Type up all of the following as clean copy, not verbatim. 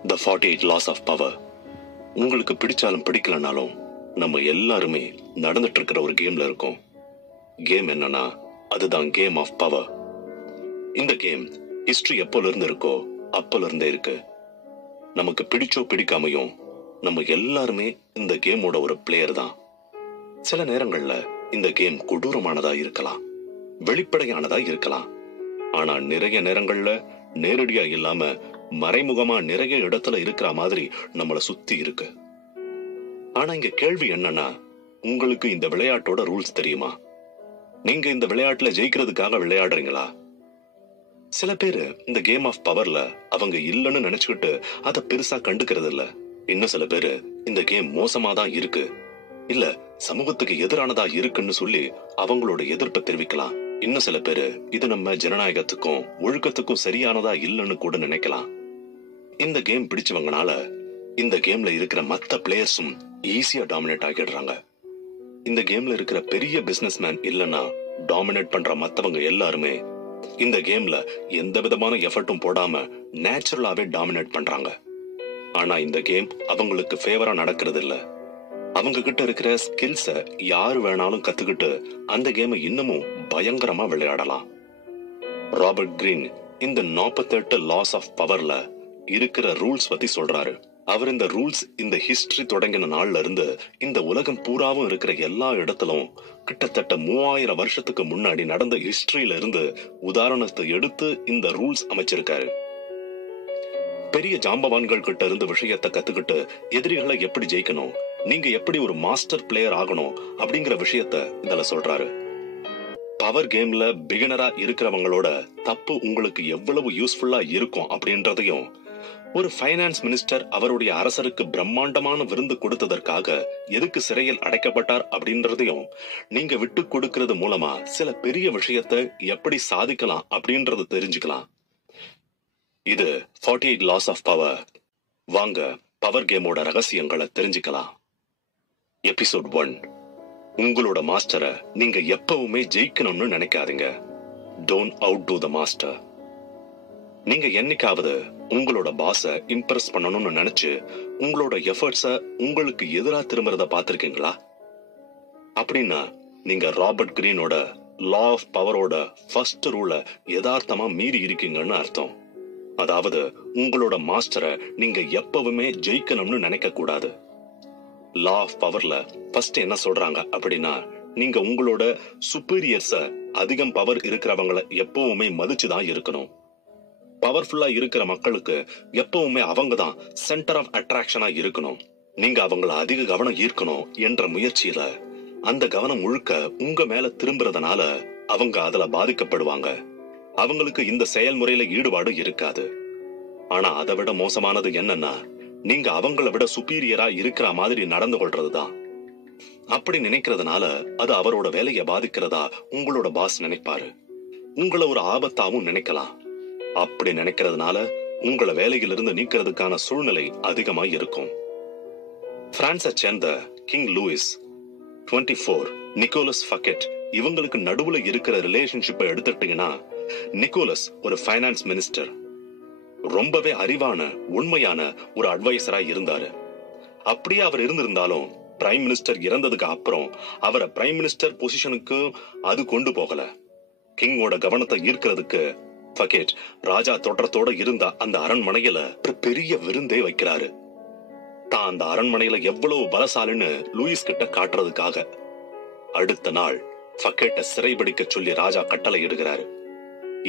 The 48 Laws of Power. உங்களுக்கு பிடிச்சாலும் பிடிக்கலனாலும் நம்ம எல்லாருமே நடந்துட்டு இருக்கிற ஒரு கேம்ல இருக்கோம். கேம் என்னன்னா அதுதான் கேம் ஆஃப் பவர். இந்த கேம் ஹிஸ்டரி எப்போல இருந்து இருக்கோ அப்போல இருந்தே இருக்கு. நமக்கு பிடிச்சோ பிடிக்காமையும் நம்ம எல்லாருமே இந்த கேமோட ஒரு பிளேயர் தான். சில நேரங்கள்ல இந்த கேம் கொடூரமானதா இருக்கலாம், வெளிப்படையானதா இருக்கலாம். ஆனா நிறைய நேரங்கள்ல நேரடியா இல்லாம மறைமுகமா நிறைய இடத்துல இருக்கிற மாதிரி நம்மள சுத்தி இருக்கு. ஆனா இங்க கேள்வி என்னன்னா, உங்களுக்கு இந்த விளையாட்டோட ரூல்ஸ் தெரியுமா? நீங்க இந்த விளையாட்டுல ஜெயிக்கிறதுக்காக விளையாடுறீங்களா? சில பேரு இந்த கேம் ஆஃப் பவர்ல அவங்க இல்லன்னு நினைச்சுக்கிட்டு அத பெருசா கண்டுக்கிறது இல்ல. இன்னும் சில பேரு இந்த கேம் மோசமாதான் இருக்கு, இல்ல சமூகத்துக்கு எதிரானதா இருக்குன்னு சொல்லி அவங்களோட எதிர்ப்பை தெரிவிக்கலாம். இன்னும் சில பேரு இது நம்ம ஜனநாயகத்துக்கும் ஒழுக்கத்துக்கும் சரியானதா இல்லன்னு கூட நினைக்கலாம். இந்த கேம் பிடிச்சவங்கனால இந்த கேம்ல இருக்கிற மத்த பிளேயர்ஸும் ஈஸியா டாமினேட் ஆகிடுறாங்க. இந்த கேம்ல இருக்கிற பெரிய பிசினஸ் மேன் இல்லன்னா டாமினேட் பண்ற மத்தவங்க எல்லாருமே இந்த கேம்ல எந்த விதமான எஃபர்ட்டும் போடாம நேச்சுரலாவே டாமினேட் பண்றாங்க. ஆனா இந்த கேம் அவங்களுக்கு ஃபேவரா நடக்கிறது இல்ல. அவங்க கிட்ட இருக்கிற ஸ்கில்ஸ யாரு வேணாலும் கத்துக்கிட்டு அந்த கேமை இன்னமும் பயங்கரமா விளையாடலாம். ராபர்ட் கிரீன் இந்த 48 லாஸ் ஆஃப் பவர்ல இருக்கிற ரூல்ஸ் பத்தி சொல்றாரு. அவர் இந்த ரூல்ஸ் இந்த ஹிஸ்டரி தொடங்கின நாள்ல இருந்து இந்த உலகம் பூராவும் இருக்கிற எல்லா இடத்திலும் கிட்டத்தட்ட 3000 வருஷத்துக்கு முன்னாடி நடந்த ஹிஸ்டரியில இருந்து உதாரணத்தை எடுத்து இந்த ரூல்ஸ் அமைச்சிருக்காரு. பெரிய ஜாம்பவான்கள் கிட்ட இருந்து விஷயத்தை கத்துக்கிட்டு எதிரிகளை எப்படி ஜெயிக்கணும், நீங்க எப்படி ஒரு மாஸ்டர் பிளேயர் ஆகணும் அப்படிங்கிற விஷயத்த இதுல சொல்றாரு. பவர் கேம்ல பிகினரா இருக்கிறவங்களோட தப்பு உங்களுக்கு எவ்வளவு யூஸ்ஃபுல்லா இருக்கும் அப்படின்றதையும், ஒரு ஃபைனான்ஸ் மினிஸ்டர் அவருடைய அரசருக்கு பிரம்மாண்டமான விருந்து கொடுத்ததற்காக எதுக்கு சிறையில் அடைக்கப்பட்டார் அப்படின்றதையும் நீங்க விட்டு கொடுக்கிறது மூலமா சில பெரிய விஷயத்தை எப்படி சாதிக்கலாம் அப்படின்றத தெரிஞ்சுக்கலாம். இது 48 Laws of Power. வாங்க பவர் கேமோட ரகசியங்களை தெரிஞ்சுக்கலாம். எபிசோட் 1. உங்களோட மாஸ்டரை நீங்க எப்பவுமே ஜெயிக்கணும்னு நினைக்காதீங்க. Don't outdo the master. நீங்க என்னைக்காவது உங்களோட பாஸ இம்ப்ரெஸ் பண்ணணும்னு நினைச்சு உங்களோட எஃபர்ட்ஸ உங்களுக்கு எதிரா திரும்புறத பாத்திருக்கீங்களா? அப்படின்னா நீங்க ராபர்ட் கிரீனோட லா ஆஃப் பவரோட ஃபர்ஸ்ட் ரூல யதார்த்தமா மீறி இருக்கீங்கன்னு அர்த்தம். அதாவது உங்களோட மாஸ்டரை நீங்க எப்பவுமே ஜெயிக்கணும்னு நினைக்க கூடாது. லா ஆஃப் பவர்ல ஃபர்ஸ்ட் என்ன சொல்றாங்க அப்படின்னா, நீங்க உங்களோட சுப்பீரியர்ஸ அதிகம் பவர் இருக்கிறவங்களை எப்பவுமே மதிச்சுதான் இருக்கணும். பவர்ஃபுல்லா இருக்கிற மக்களுக்கு எப்பவுமே அவங்க தான் சென்டர் ஆஃப் அட்ராக்ஷனா இருக்கணும். நீங்க அவங்கள அதிக கவனம் ஈர்க்கணும் என்ற முயற்சியில அந்த கவனம் முழுக்க உங்க மேல திரும்புறதுனால அவங்க அதுல பாதிக்கப்படுவாங்க. அவங்களுக்கு இந்த செயல்முறையில ஈடுபாடு இருக்காது. ஆனா அதை விட மோசமானது என்னன்னா, நீங்க அவங்கள விட சுப்பீரியரா இருக்கிற மாதிரி நடந்து கொள்றதுதான். அப்படி நினைக்கிறதுனால அது அவரோட வேலையை பாதிக்கிறதா உங்களோட பாஸ் நினைப்பாரு. உங்களை ஒரு ஆபத்தாவும் நினைக்கலாம். அப்படி நினைக்கிறதுனால உங்களை வேலையிலிருந்து நீக்கிறதுக்கான சூழ்நிலை அதிகமா இருக்கும். பிரான்ஸை சேர்ந்த கிங் லூயிஸ் 24, நிக்கோலஸ் ஃபக்கெட் இவங்களுக்கு நடுவுல இருக்கிற ரிலேஷன்ஷிப்பை எடுத்துட்டீங்கன்னா, நிக்கோலஸ் ஒரு ஃபைனான்ஸ் மினிஸ்டர். ரொம்பவே அறிவான உண்மையான ஒரு அட்வைசரா இருந்தாரு. அப்படியே அவர் இருந்திருந்தாலும் பிரைம் மினிஸ்டர் இறந்ததுக்கு அப்புறம் அவரை பிரைம் மினிஸ்டர் பொசிஷனுக்கு அது கொண்டு போகல. கிங்கோட கவனத்தை ஈர்க்கிறதுக்கு ஃபக்கெட் ராஜா தோற்றத்தோட இருந்த அந்த அரண்மனையில பெரிய விருந்தே வைக்கிறாரு. தான் அந்த அரண்மனையில எவ்வளவு பலசாலின்னு லூயிஸ் கிட்ட காட்டுறதுக்காக. அடுத்த நாள் ஃபக்கெட்டை சிறைபிடிக்க சொல்லி ராஜா கட்டளை இடுகிறாரு.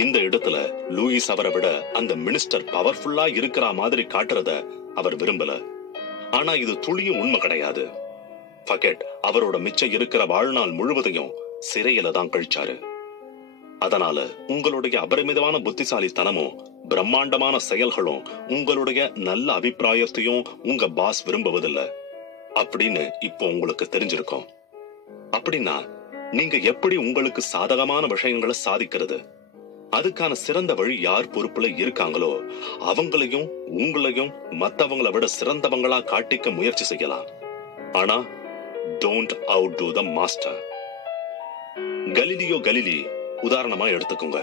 இந்த இடத்துல லூயிஸ் அவரை விட அந்த மினிஸ்டர் பவர்ஃபுல்லா இருக்கிற மாதிரி காட்டுறத அவர் விரும்பல. ஆனா இது துளியும் உண்மை கிடையாது. ஃபக்கெட் அவரோட மிச்சம் இருக்கிற வாழ்நாள் முழுவதையும் சிறையில தான் கழிச்சாரு. அதனால உங்களுடைய அபரிமிதமான புத்திசாலித்தனமும் பிரம்மாண்டமான செயல்களும் உங்களுடைய நல்ல அபிப்பிராயத்தையும் உங்க பாஸ் விரும்புவதில்லை அப்படின்னு இப்போ உங்களுக்கு தெரிஞ்சிருக்கும். அப்படின்னா நீங்க எப்படி உங்களுக்கு சாதகமான விஷயங்களை சாதிக்கிறது? அதுக்கான சிறந்த வழி யார் பொறுப்புல இருக்காங்களோ அவங்களையும் உங்களையும் மத்தவங்களை விட சிறந்தவங்களா காட்டிக்க முயற்சி செய்யலாம். ஆனா don't outdo the master. Galileo Galilei உதாரணமா எடுத்துக்கோங்க.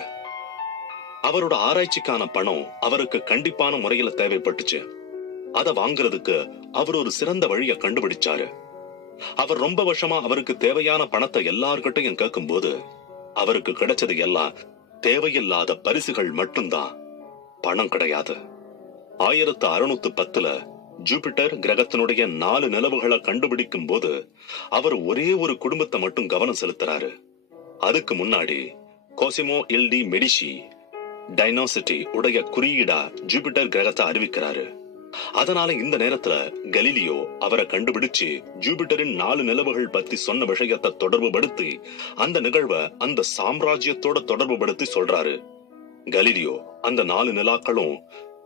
அவரோட ஆராய்ச்சிக்கான பணம் அவருக்கு கண்டிப்பான முறையில தேவைப்பட்டுச்சு. அத வாங்குறதுக்கு அவர் ஒரு சிறந்த வழிய கண்டுபிடிச்சாரு. அவர் ரொம்ப வருஷமா அவருக்கு தேவையான பணத்தை எல்லார்கிட்டையும் கேட்கும் போது அவருக்கு கிடைச்சது எல்லாம் தேவையில்லாத பரிசுகள் மட்டும்தான், பணம் கிடையாது. 1610 ஜூபிட்டர் கிரகத்தினுடைய 4 நிலவுகளை கண்டுபிடிக்கும் போது அவர் ஒரே ஒரு குடும்பத்தை மட்டும் கவனம் செலுத்துறாரு. அதுக்கு முன்னாடி கோசிமோ எல் டி மெடிசி டைனோசிட்டி உடைய குறியீடா ஜூபிட்டர் கிரகத்தை அறிவிக்கிறாரு. அதனால இந்த நேரத்துல கலீலியோ அவரை கண்டுபிடிச்சு ஜூபிட்டரின் 4 நிலவுகள் பத்தி சொன்ன விஷயத்தை தொடர்பு படுத்தி அந்த நிகழ்வை அந்த சாம்ராஜ்யத்தோட தொடர்பு படுத்தி சொல்றாரு. கலீலியோ அந்த 4 நிலாக்களும்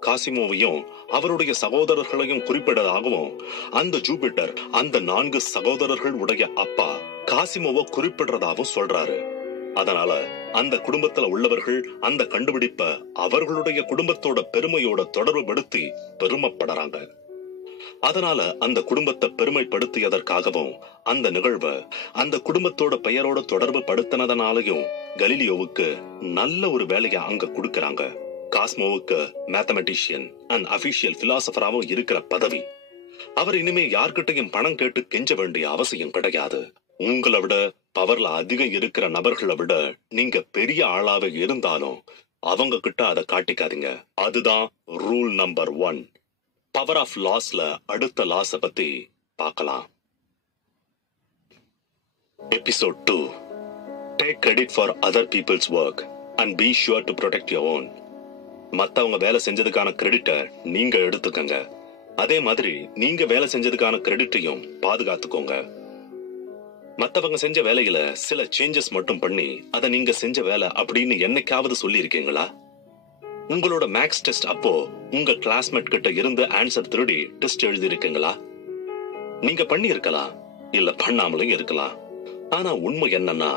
காசிமோவையும் அவருடைய சகோதரர்களையும் குறிப்பிடதாகவும், அந்த ஜூபிட்டர் அந்த 4 சகோதரர்கள் உடைய அப்பா காசிமோவை குறிப்பிடுறதாகவும் சொல்றாரு. அதனால அந்த குடும்பத்துல உள்ளவர்கள் அந்த கண்டுபிடிப்ப அவர்களுடைய குடும்பத்தோட பெருமையோட தொடர்பு படுத்தி பெருமைப்படுறாங்க. அதனால அந்த குடும்பத்தை பெருமைப்படுத்தியதற்காகவும் அந்த நிகழ்வை அந்த குடும்பத்தோட பெயரோட தொடர்பு படுத்தினதனாலையும் கலீலியோவுக்கு நல்ல ஒரு வேலையை அங்க கொடுக்கறாங்க. காஸ்மோவுக்கு மேத்தமெட்டிஷியன் அண்ட் அபிஷியல் பிலாசபராவும் இருக்கிற பதவி. அவர் இனிமே யார்கிட்டையும் பணம் கேட்டு கெஞ்ச வேண்டிய அவசியம் கிடையாது. உங்களை விட பவர்ல அதிகம் இருக்கிற நபர்களை விட நீங்க பெரிய ஆளாவே இருந்தாலும் அவங்க கிட்ட அதை காட்டிக்காதீங்க. அதுதான் ரூல் நம்பர் 1. பவர் ஆஃப் லாஸ்ல அடுத்த லாஸ பத்தி பார்க்கலாம். Episode 2. Take credit for other people's work and be sure to protect your own. மத்தவங்க வேலை செஞ்சதுக்கான கிரெடிட்டை நீங்க எடுத்துக்கங்க. அதே மாதிரி நீங்க வேலை செஞ்சதுக்கான கிரெடிட்டையும் பாதுகாத்துக்கோங்க. மத்தவங்க செஞ்ச வேலையில சில சேஞ்சஸ் மட்டும் பண்ணி அதை நீங்க செஞ்ச வேலை அப்படின்னு என்னைக்காவது சொல்லி இருக்கீங்களா? உங்களோட மேக்ஸ் டெஸ்ட் அப்போ உங்க கிளாஸ்மேட் கிட்ட இருந்து ஆன்சர் திருடி டெஸ்ட் எழுதி இருக்கீங்களா? நீங்க பண்ணி இருக்கலாம், இல்ல பண்ணாமலும் இருக்கலாம். ஆனா உண்மை என்னன்னா,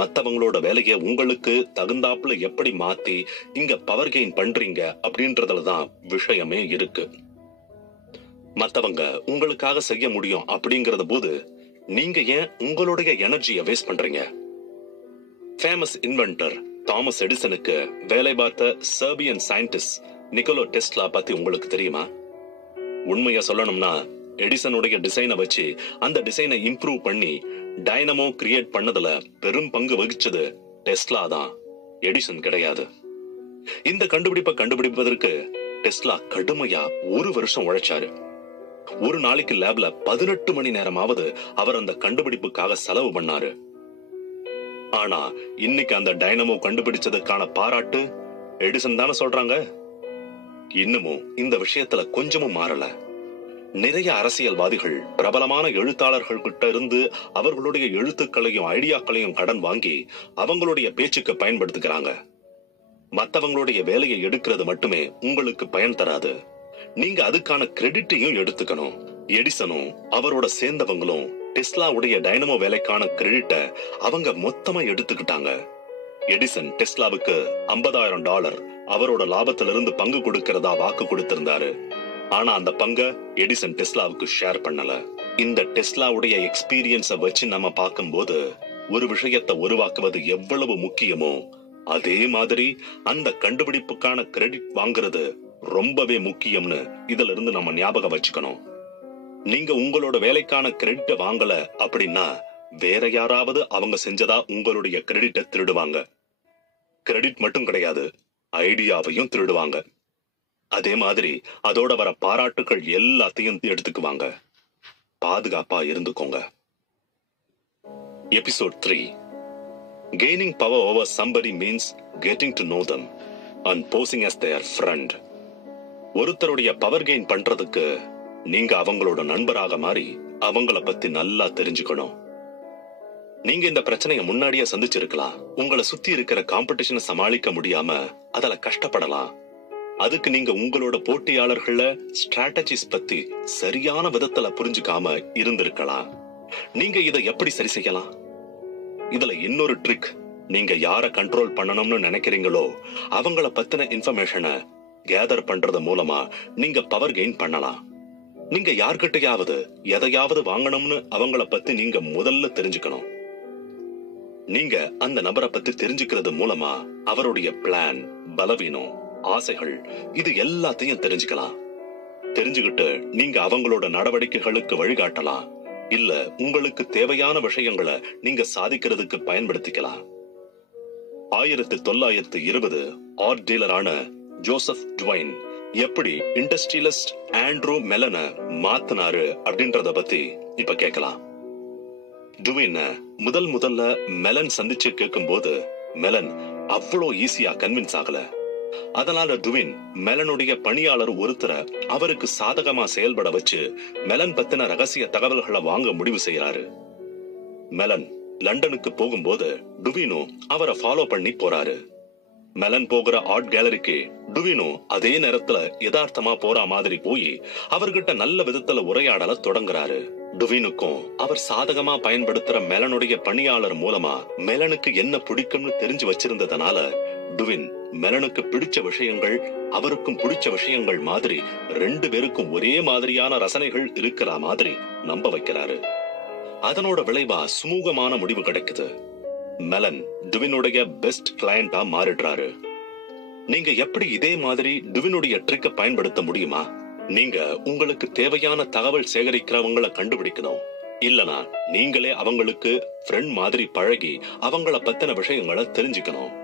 மத்தவங்களோட வேலையை உங்களுக்கு தகுந்தாப்புல எப்படி மாத்தி இங்க பவர் கெயின் பண்றீங்க அப்படின்றதுலதான் விஷயமே இருக்கு. மத்தவங்க உங்களுக்காக செய்ய முடியும் அப்படிங்கறது போது நீங்க ஏன் உங்களுடைய எனர்ஜியை வேஸ்ட் பண்றீங்க? ஃபேமஸ் இன்வென்டர் தாமஸ் எடிசனுக்கு வேலை பார்த்த சர்பியன் சயின்டிஸ்ட் நிக்கோலா டெஸ்லா பத்தி உங்களுக்கு தெரியுமா? உண்மையா சொல்லணும்னா, எடிசனுடைய டிசைனை வச்சு அந்த டிசைனை இம்ப்ரூவ் பண்ணி டைனமோ கிரியேட் பண்ணதுல பெரும் பங்கு வகிச்சது டெஸ்லா தான், எடிசன் கிடையாது. இந்த கண்டுபிடிப்பை கண்டுபிடிப்பதற்கு டெஸ்லா கடுமையா 1 வருஷம் உழைச்சாரு. ஒரு நாளைக்கு லேப்ல 18 மணி நேரமாவது அவர் அந்த கண்டுபிடிப்புக்காக செலவு பண்ணாரு. ஆனா இன்னைக்கு அந்த டைனமோ கண்டுபிடிச்சதுக்கான பாராட்டு எடிசன் தானே சொல்றாங்க. இன்னமும் இந்த விஷயத்துல கொஞ்சமும் மாறல. நிறைய அரசியல்வாதிகள் பிரபலமான எழுத்தாளர்கள் கிட்ட இருந்து அவர்களுடைய எழுத்துக்களையும் ஐடியாக்களையும் கடன் வாங்கி அவங்களுடைய பேச்சுக்கு பயன்படுத்துகிறாங்க. மத்தவங்களுடைய வேலையை எடுக்கிறது மட்டுமே உங்களுக்கு பயன் தராது. நீங்க அதுக்கான கிரெடிட்டையும் எடுத்துக்கணும். எடிசனும் அவரோட சேர்ந்தவங்களும் டெஸ்லாவுடைய டைனமோ வேலைக்கான கிரெடிட்டை அவங்க மொத்தமா எடுத்துக்கிட்டாங்க. எடிசன் டெஸ்லாவுக்கு $50,000 அவரோட லாபத்திலிருந்து பங்கு கொடுக்கிறதா வாக்கு கொடுத்திருந்தாரு. ஆனா அந்த பங்க எடிசன் டெஸ்லாவுக்கு ஷேர் பண்ணல. இந்த டெஸ்லாவுடைய எக்ஸ்பீரியன்ஸ வச்சு நம்ம பார்க்கும்போது ஒரு விஷயத்தை உருவாக்குவது எவ்வளவு முக்கியமோ அதே மாதிரி அந்த கண்டுபிடிப்புக்கான கிரெடிட் வாங்குறது ரொம்பவே முக்கியம்னு இதுல இருந்து நம்ம ஞாபகம் வச்சுக்கணும். நீங்க உங்களோட வேலைக்கான கிரெடிட்டை வாங்கல அப்படின்னா வேற யாராவது அவங்க செஞ்சதா உங்களுடைய கிரெடிட்டை திருடுவாங்க. கிரெடிட் மட்டும் கிடையாது, ஐடியாவையும் திருடுவாங்க. அதே மாதிரி அதோட வர பாராட்டுகள் எல்லாத்தையும் எடுத்துக்குவாங்க. பாதுகாப்பா இருந்துக்கோங்க. Episode 3. Gaining power over somebody means getting to know them and posing as their friend. ஒருத்தருடைய பவர் கெயின் பண்றதுக்கு நீங்க அவங்களோட நண்பராக மாறி அவங்கள பத்தி நல்லா தெரிஞ்சுக்கணும். நீங்க இந்த பிரச்சனையை முன்னாடியே சந்திச்சிருக்கலாம். உங்களை சுத்தி இருக்கிற காம்படிஷனை சமாளிக்க முடியாம அதுல கஷ்டப்படலாம். அதுக்கு நீங்க உங்களோட போட்டியாளர்கள ஸ்ட்ராட்டஜிஸ் பத்தி சரியான விதத்துல புரிஞ்சுக்காம இருந்திருக்கலாம். நீங்க இதை எப்படி சரி செய்யலாம்? இதுல இன்னொரு ட்ரிக். நீங்க யார கண்ட்ரோல் பண்ணணும்னு நினைக்கிறீங்களோ அவங்கள பத்தின இன்ஃபர்மேஷனை கேதர் பண்றது மூலமா நீங்க பவர் கெயின் பண்ணலாம். நீங்க யார்கிட்டயாவது எதையாவது வாங்கணும்னு அவங்கள பத்தி நீங்க முதல்ல தெரிஞ்சுக்கணும். நீங்க அந்த நபரை பத்தி தெரிஞ்சுக்கிறது மூலமா அவருடைய பிளான், பலவீனம், ஆசைகள் இது எல்லாத்தையும் தெரிஞ்சுக்கலாம். தெரிஞ்சுக்கிட்டு நீங்க அவங்களோட நடவடிக்கைகளுக்கு வழிகாட்டலாம், இல்ல உங்களுக்கு தேவையான விஷயங்களை நீங்க சாதிக்கிறதுக்கு பயன்படுத்திக்கலாம். 1920 ஆர்ட் டீலரான ஜோசப் டுவைன் எப்படி இண்டஸ்ட்ரியலிஸ்ட் ஆண்ட்ரூ மெலனை மாத்தினாரு அப்படின்றத பத்தி இப்ப கேட்கலாம். டுவைன் முதல்ல மெலன் சந்திச்சு கேட்கும் போது மெலன் அவ்வளோ ஈஸியா கன்வின்ஸ் ஆகல. அதனால டுவைன் மெலனுடைய பணியாளர் ஒருத்தரை அவருக்கு சாதகமா செயல்பட வச்சு மெலன் பத்தின ரகசிய தகவல்களை வாங்க முடிவு செய்யறாரு. மெலன் லண்டனுக்கு போகும்போது டுவினும் அவரை ஃபாலோ பண்ணி போறாரு. மெலன் போகிற ஆர்ட் கேலரிக்கு டுவினும் அதே நேரத்துல யதார்த்தமா போற மாதிரி போய் அவர்கிட்ட நல்ல விதத்துல உரையாடல தொடங்குறாரு. டுவினுக்கும் அவர் சாதகமா பயன்படுத்துற மெலனுடைய பணியாளர் மூலமா மெலனுக்கு என்ன பிடிக்கும்னு தெரிஞ்சு வச்சிருந்ததுனால டுவின் மெலனுக்கு பிடிச்ச விஷயங்கள் அவருக்கும் பிடிச்ச விஷயங்கள் மாதிரி 2 பேருக்கும் ஒரே மாதிரியான ரசனைகள் இருக்கிற மாதிரி நம்ப வைக்கிறாரு. அதனோட விளைவா சுமூகமான முடிவு கிடைக்குது. மெலன் டுவினுடைய பெஸ்ட் கிளையண்டா மாறிடுறாரு. நீங்க எப்படி இதே மாதிரி டுவினுடைய ட்ரிக்க பயன்படுத்த முடியுமா? நீங்க உங்களுக்கு தேவையான தகவல் சேகரிக்கிறவங்களை கண்டுபிடிக்கணும். இல்லனா நீங்களே அவங்களுக்கு ஃப்ரெண்ட் மாதிரி பழகி அவங்கள பத்தின விஷயங்களை தெரிஞ்சுக்கணும்.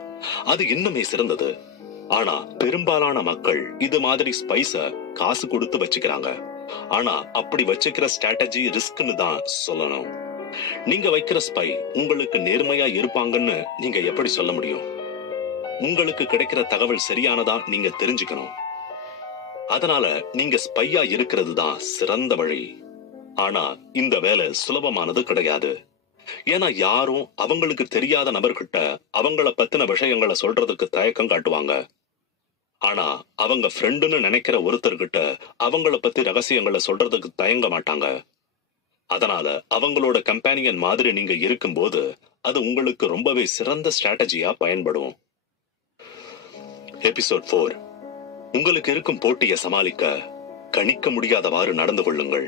அது இன்னுமே சிறந்தது. ஆனா பெரும்பாலான மக்கள் இது மாதிரி ஸ்பைஸ காசு கொடுத்து வச்சுக்கிறாங்க. ஆனா அப்படி வச்சுக்கிற ஸ்ட்ராட்டஜி ரிஸ்க்னு தான் சொல்லணும். நீங்க வைக்கிற ஸ்பை உங்களுக்கு நேர்மையா இருப்பாங்கன்னு நீங்க எப்படி சொல்ல முடியும்? உங்களுக்கு கிடைக்கிற தகவல் சரியானதா நீங்க தெரிஞ்சுக்கணும். அதனால நீங்க ஸ்பையா இருக்கிறது தான் சிறந்த வழி. ஆனா இந்த வேலை சுலபமானது கிடையாது. ஏன்னா யாரும் அவங்களுக்கு தெரியாத நபர்கிட்ட அவங்கள பத்தின விஷயங்களை சொல்றதுக்கு தயக்கம் காட்டுவாங்க. ஆனா அவங்க ஃப்ரெண்டுன்னு நினைக்கிற ஒருத்தர்கிட்ட அவங்கள பத்தி ரகசியங்களை சொல்றதுக்கு தயங்க மாட்டாங்க. அதனால அவங்களோட கம்பெனியன் மாதிரி நீங்க இருக்கும்போது அது உங்களுக்கு ரொம்பவே சிறந்த ஸ்ட்ராட்டஜியா பயன்படும். எபிசோட் 4. உங்களுக்கு இருக்கும் போட்டியை சமாளிக்க கணிக்க முடியாதவாறு நடந்து கொள்ளுங்கள்.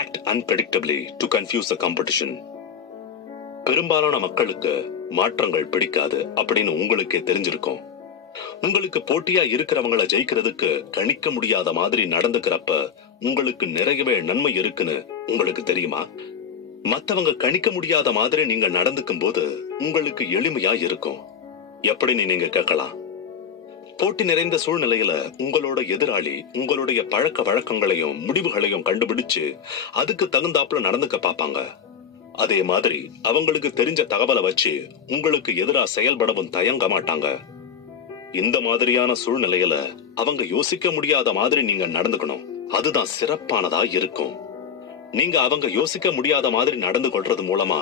Act unpredictably to confuse the competition. பெரும்பாலான மக்களுக்கு மாற்றங்கள் பிடிக்காது அப்படின்னு உங்களுக்கே தெரிஞ்சிருக்கும். உங்களுக்கு போட்டியா இருக்கிறவங்களை ஜெயிக்கிறதுக்கு கணிக்க முடியாத மாதிரி நடந்துக்கிறப்ப உங்களுக்கு நிறையவே நன்மை இருக்குன்னு உங்களுக்கு தெரியுமா? மத்தவங்க கணிக்க முடியாத மாதிரி நீங்க நடந்துக்கும் போது உங்களுக்கு எளிமையா இருக்கும். எப்படின்னு நீங்க கேட்கலாம். போட்டி நிறைந்த சூழ்நிலையில உங்களோட எதிராளி உங்களுடைய பழக்க வழக்கங்களையும் முடிவுகளையும் கண்டுபிடிச்சு அதுக்கு தகுந்தாப்புல நடந்துக்க பாப்பாங்க. அதே மாதிரி அவங்களுக்கு தெரிஞ்ச தகவலை வச்சு உங்களுக்கு எதிரா செயல்படவும் தயங்க மாட்டாங்க. இந்த மாதிரியான சூழ்நிலையில அவங்க யோசிக்க முடியாத மாதிரி நீங்க நடந்துக்கணும். அதுதான் சிறப்பானதா இருக்கும். நீங்க அவங்க யோசிக்க முடியாத மாதிரி நடந்து கொள்றது மூலமா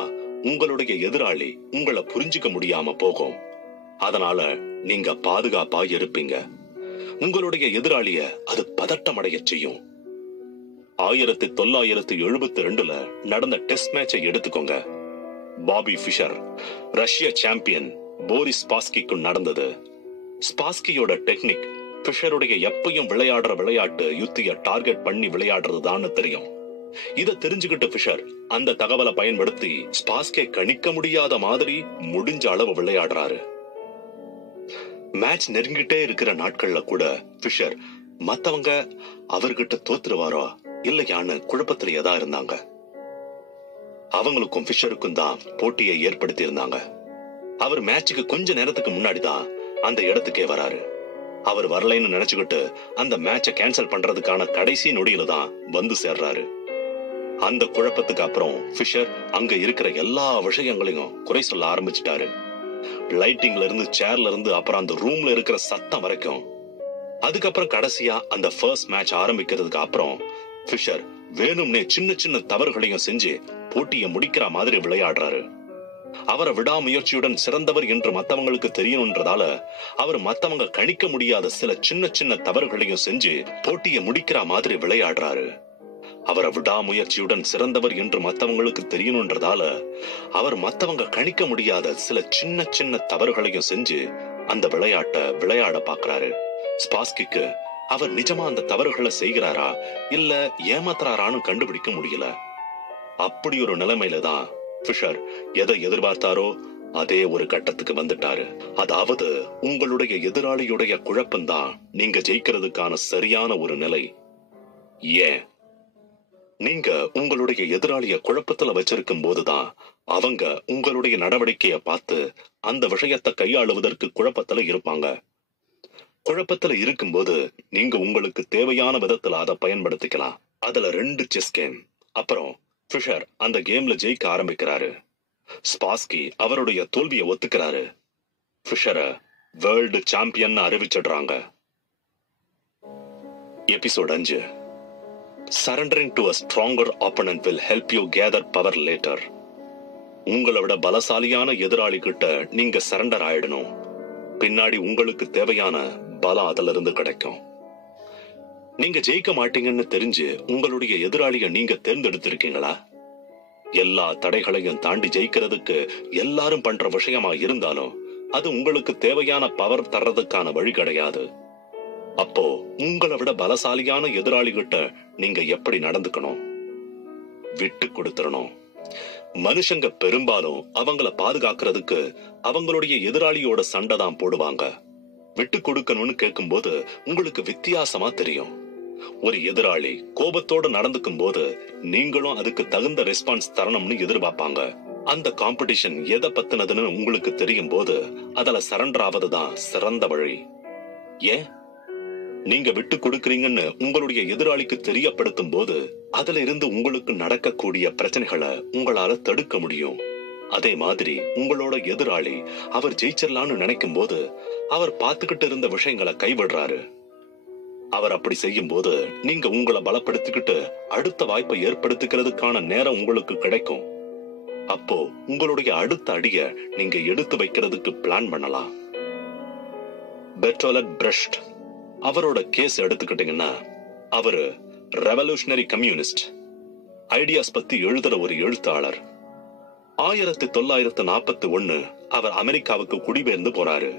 உங்களுடைய எதிராளி உங்களை புரிஞ்சுக்க முடியாம போகும். அதனால நீங்க பாதுகாப்பா இருப்பீங்க. உங்களுடைய எதிராளிய அது பதட்டமடைய செய்யும். 1972 நடந்த டெஸ்ட் மேட்சை எடுத்துக்கோங்க. பாபி ஃபிஷர் ரஷ்ய சாம்பியன் போரிஸ் ஸ்பாஸ்கிக்கு நடந்தது. ஸ்பாஸ்கியோட டெக்னிக் ஃபிஷருடைய எப்பயும் விளையாடுற விளையாட்டு யுத்திய டார்கெட் பண்ணி விளையாடுறதுதான் தெரியும். இத தெரிஞ்சுக்கிட்டு ஃபிஷர் அந்த தகவலை பயன்படுத்தி ஸ்பாஸ்கை கணிக்க முடியாத மாதிரி முடிஞ்ச அளவு விளையாடுறாரு. மேட்ச் நெருங்கிட்டே இருக்கிற நாட்கள்ல கூட ஃபிஷர் மத்தவங்க அவர்கிட்ட தோத்துருவாரோ இல்லையான்னு குழப்பத்திலேயே தான் இருந்தாங்க. அவங்களுக்கும் ஃபிஷருக்கும் தான் போட்டியை ஏற்படுத்தி இருந்தாங்க. அவர் மேட்சுக்கு கொஞ்ச நேரத்துக்கு முன்னாடிதான் அந்த இடத்துக்கே வராரு. அவர் வரலைன்னு நினைச்சுக்கிட்டு அந்த மேட்சை கேன்சல் பண்றதுக்கான கடைசி நொடியில தான் வந்து சேர்றாரு. அந்த குழப்பத்துக்கு அப்புறம் ஃபிஷர் அங்க இருக்கிற எல்லா விஷயங்களையும் குறை சொல்ல ஆரம்பிச்சிட்டாரு. லைட்டிங்ல இருந்து சேர்ல இருந்து அப்புறம் அந்த ரூம்ல இருக்கிற சத்தம் வரைக்கும். அதுக்கப்புறம் கடைசியா அந்த ஃபர்ஸ்ட் மேட்ச் ஆரம்பிக்கிறதுக்கு அப்புறம் ஃபிஷர் வேணும்னே சின்ன சின்ன தவறுகளையும் செஞ்சு போட்டியை முடிக்கிற மாதிரி விளையாடுறாரு. அவரை விடாமுயற்சியுடன் சிறந்தவர் என்று மத்தவங்களுக்கு தெரியணும்ன்றதால அவர் மத்தவங்க கணிக்க முடியாத சில சின்ன சின்ன தவறுகளையும் செஞ்சு போட்டியை முடிக்கிற மாதிரி விளையாடுறாரு. அவரை விடாமுயற்சியுடன் சிறந்தவர் என்று மத்தவங்களுக்கு தெரியணும்ன்றதால அவர் மத்தவங்க கணிக்க முடியாத சில சின்ன சின்ன தவறுகளையும் செஞ்சு அந்த விளையாட்டை விளையாட பாக்குறாரு. ஸ்பாஸ்கிக்கு அவர் நிஜமா அந்த தவறுகளை செய்கிறாரா இல்ல ஏமாத்துறாரான்னு கண்டுபிடிக்க முடியல. அப்படி ஒரு நிலைமையில தான் ஃபிஷர் எதை எதிர்பார்த்தாரோ அதே ஒரு கட்டத்துக்கு வந்துட்டாரு. அதாவது உங்களுடைய எதிராளியுடைய குழப்பம்தான் நீங்க ஜெயிக்கிறதுக்கான சரியான ஒரு நிலை. ஏன்? நீங்க உங்களுடைய எதிராளிய குழப்பத்துல வச்சிருக்கும் போதுதான் அவங்க உங்களுடைய நடவடிக்கைய பார்த்து அந்த விஷயத்தை கையாளுவதற்கு குழப்பத்துல இருப்பாங்க. குழப்பத்துல இருக்கும்போது நீங்க உங்களுக்கு தேவையான விதத்துல அதை பயன்படுத்திக்கலாம். அதுல 2 செஸ் கேம். அப்புறம் ஃபிஷர் அந்த கேம்ல ஜெயிக்க ஆரம்பிக்கிறாரு. ஸ்பாஸ்கி அவருடைய தோல்வியை ஒத்துக்கிறாரு. ஃபிஷரை வேர்ல்டு சாம்பியன் அறிவிச்சிடுறாங்க. Episode 5. Surrendering to a stronger opponent will help you gather power later. உங்களை விட பலசாலியான எதிராளி கிட்ட நீங்க சரண்டர் ஆயிடணும். பின்னாடி உங்களுக்கு தேவையான பலம் அதுல இருந்து கிடைக்கும். நீங்க ஜெயிக்க மாட்டீங்கன்னு தெரிஞ்சு உங்களுடைய எதிராளிய நீங்க தேர்ந்தெடுத்திருக்கீங்களா? எல்லா தடைகளையும் தாண்டி ஜெயிக்கிறதுக்கு எல்லாரும் பண்ற விஷயமா இருந்தாலும் அது உங்களுக்கு தேவையான பவர் தர்றதுக்கான வழி கிடையாது. அப்போ உங்களை விட பலசாலியான எதிராளி கிட்ட நீங்க எப்படி நடந்துக்கணும்? விட்டு கொடுத்துடணும். மனுஷங்க பெரும்பாலும் அவங்கள பாதுகாக்கிறதுக்கு அவங்களுடைய எதிராளியோட சண்டை தான் போடுவாங்க. விட்டு கொடுக்கணும்னு கேட்கும்போது உங்களுக்கு வித்தியாசமா தெரியும். ஒரு எதிராளி கோபத்தோட நடந்துக்கும் போது நீங்களும் அதுக்கு தகுந்த ரெஸ்பான்ஸ் தரணும்னு எதிர்பார்ப்பாங்க. அந்த காம்படிஷன் எதை பத்தினதுன்னு உங்களுக்கு தெரியும் போது அதுல சரண்டர் ஆவதுதான் சிறந்த வழி. ஏன்? நீங்க விட்டு கொடுக்கறீங்கன்னு உங்களுடைய எதிராளிக்கு தெரியப்படுத்தும் போது அதுல இருந்து உங்களுக்கு நடக்கக்கூடிய பிரச்சனைகளை உங்களால தடுக்க முடியும். அதே மாதிரி உங்களோட எதிராளி அவர் ஜெயிச்சிடலான்னு நினைக்கும் போது அவர் பார்த்துக்கிட்டு இருந்த விஷயங்களை கைவிடுறாரு. அவர் அப்படி செய்யும் போது நீங்க உங்களை பலப்படுத்திக்கிட்டு அடுத்த வாய்ப்பை ஏற்படுத்திக்கிறதுக்கான நேரம் உங்களுக்கு கிடைக்கும். அப்போ உங்களுடைய அடுத்த அடிய நீங்க எடுத்து வைக்கிறதுக்கு பிளான் பண்ணலாம். பெர்டோல்ட் பிரஷ்ட் அவரோட கேஸ் எடுத்துக்கிட்டீங்கன்னா அவரு ரெவல்யூஷனரி கம்யூனிஸ்ட், ஐடியாஸ் பத்தி எழுதுற ஒரு எழுத்தாளர். 1941 அவர் அமெரிக்காவுக்கு குடிபெயர்ந்து போறாரு.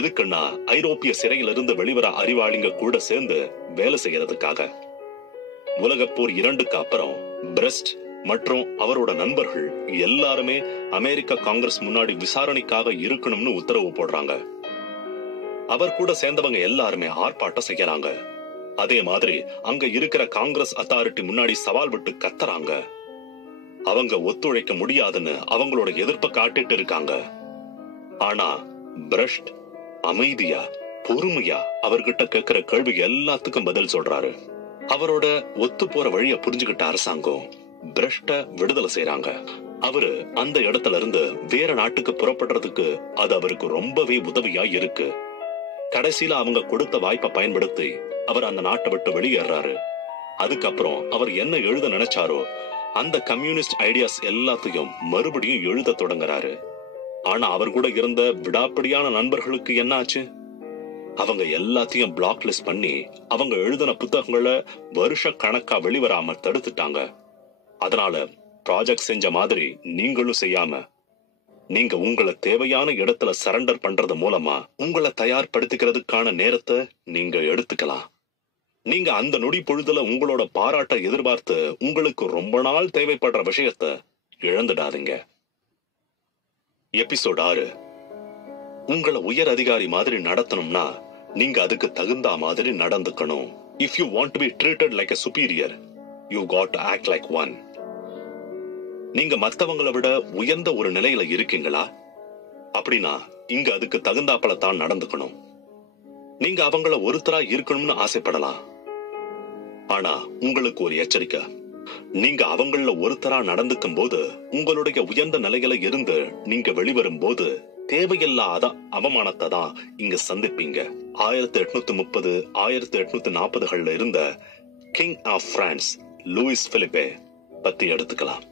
எதுக்குன்னா ஐரோப்பிய சிறையிலிருந்து வெளிவர அறிவாளிங்க கூட சேர்ந்து வேலை செய்யறதுக்காக. உலகப்போர் 2க்கு அப்புறம் பிரஸ்ட் மற்றும் அவரோட நண்பர்கள் எல்லாருமே அமெரிக்க காங்கிரஸ் முன்னாடி விசாரணைக்காக இருக்கணும்னு உத்தரவு போடுறாங்க. அவர் கூட சேர்ந்தவங்க எல்லாருமே ஆர்ப்பாட்டம் செய்யறாங்க. அதே மாதிரி அங்க இருக்கிற காங்கிரஸ் அத்தாரிட்டி முன்னாடி சவால் விட்டு கத்துறாங்க. அவங்க ஒத்துழைக்க முடியாதுன்னு அவங்களோட எதிர்ப்பை காட்டிட்டு இருக்காங்க. ஆனா பிரஷ்ட் அமைதியா பொறுமையா அவர்கிட்ட கேட்கிற கேள்வி எல்லாத்துக்கும் பதில் சொல்றாரு. அவரோட ஒத்து போற வழிய புரிஞ்சுகிட்ட அரசாங்கம் பிரஷ்ட விடுதலை செய்யறாங்க. அவரு அந்த இடத்துல இருந்து வேற நாட்டுக்கு புறப்படுறதுக்கு அது அவருக்கு ரொம்பவே உதவியா இருக்கு. கடைசியில அவங்க கொடுத்த வாய்ப்பை பயன்படுத்தி அவர் அந்த நாட்டை விட்டு வெளியேறாரு. அதுக்கப்புறம் அவர் என்ன எழுத நினைச்சாரோ அந்த கம்யூனிஸ்ட் ஐடியாஸ் எல்லாத்தையும் மறுபடியும் எழுத தொடங்குறாரு. ஆனா அவர் கூட இருந்த விடாப்பிடியான நண்பர்களுக்கு என்ன ஆச்சு? அவங்க எல்லாத்தையும் பிளாக் லிஸ்ட் பண்ணி அவங்க எழுதின புத்தகங்களை வருஷ கணக்கா வெளிவராம தடுத்துட்டாங்க. அதனால ப்ராஜெக்ட் செஞ்ச மாதிரி நீங்களும் செய்யாம நீங்க உங்களை தேவையான இடத்துல சரண்டர் பண்றது மூலமா உங்களை தயார்படுத்திக்கிறதுக்கான நேரத்தை நீங்க எடுத்துக்கலாம். நீங்க அந்த நொடி பொழுதுல உங்களோட பாராட்ட எதிர்பார்த்து உங்களுக்கு ரொம்ப நாள் தேவைப்படுற விஷயத்த இழந்துடாதீங்க. எபிசோட் 6. உங்களை உயர் அதிகாரி மாதிரி நடத்தணும்னா நீங்க அதுக்கு தகுந்த மாதிரி நடந்துக்கணும். If you want to be treated like a superior, you got to act like one. நீங்க மத்தவங்களை விட உயர்ந்த ஒரு நிலையில இருக்கீங்களா? அப்படின்னா இங்க அதுக்கு தகுந்தாப்பல தான் நடந்துக்கணும். நீங்க அவங்கள ஒருத்தரா இருக்கணும்னு ஆசைப்படலாம். ஆனா உங்களுக்கு ஒரு எச்சரிக்கை. நீங்க அவங்கள ஒருத்தரா நடந்துக்கும் போது உங்களுடைய உயர்ந்த நிலையில இருந்து நீங்க வெளிவரும் போது தேவையில்லாத அவமானத்தை தான் இங்க சந்திப்பீங்க. 1830 1840 இருந்த king of France Louis Philippe பத்தி எடுத்துக்கலாம்.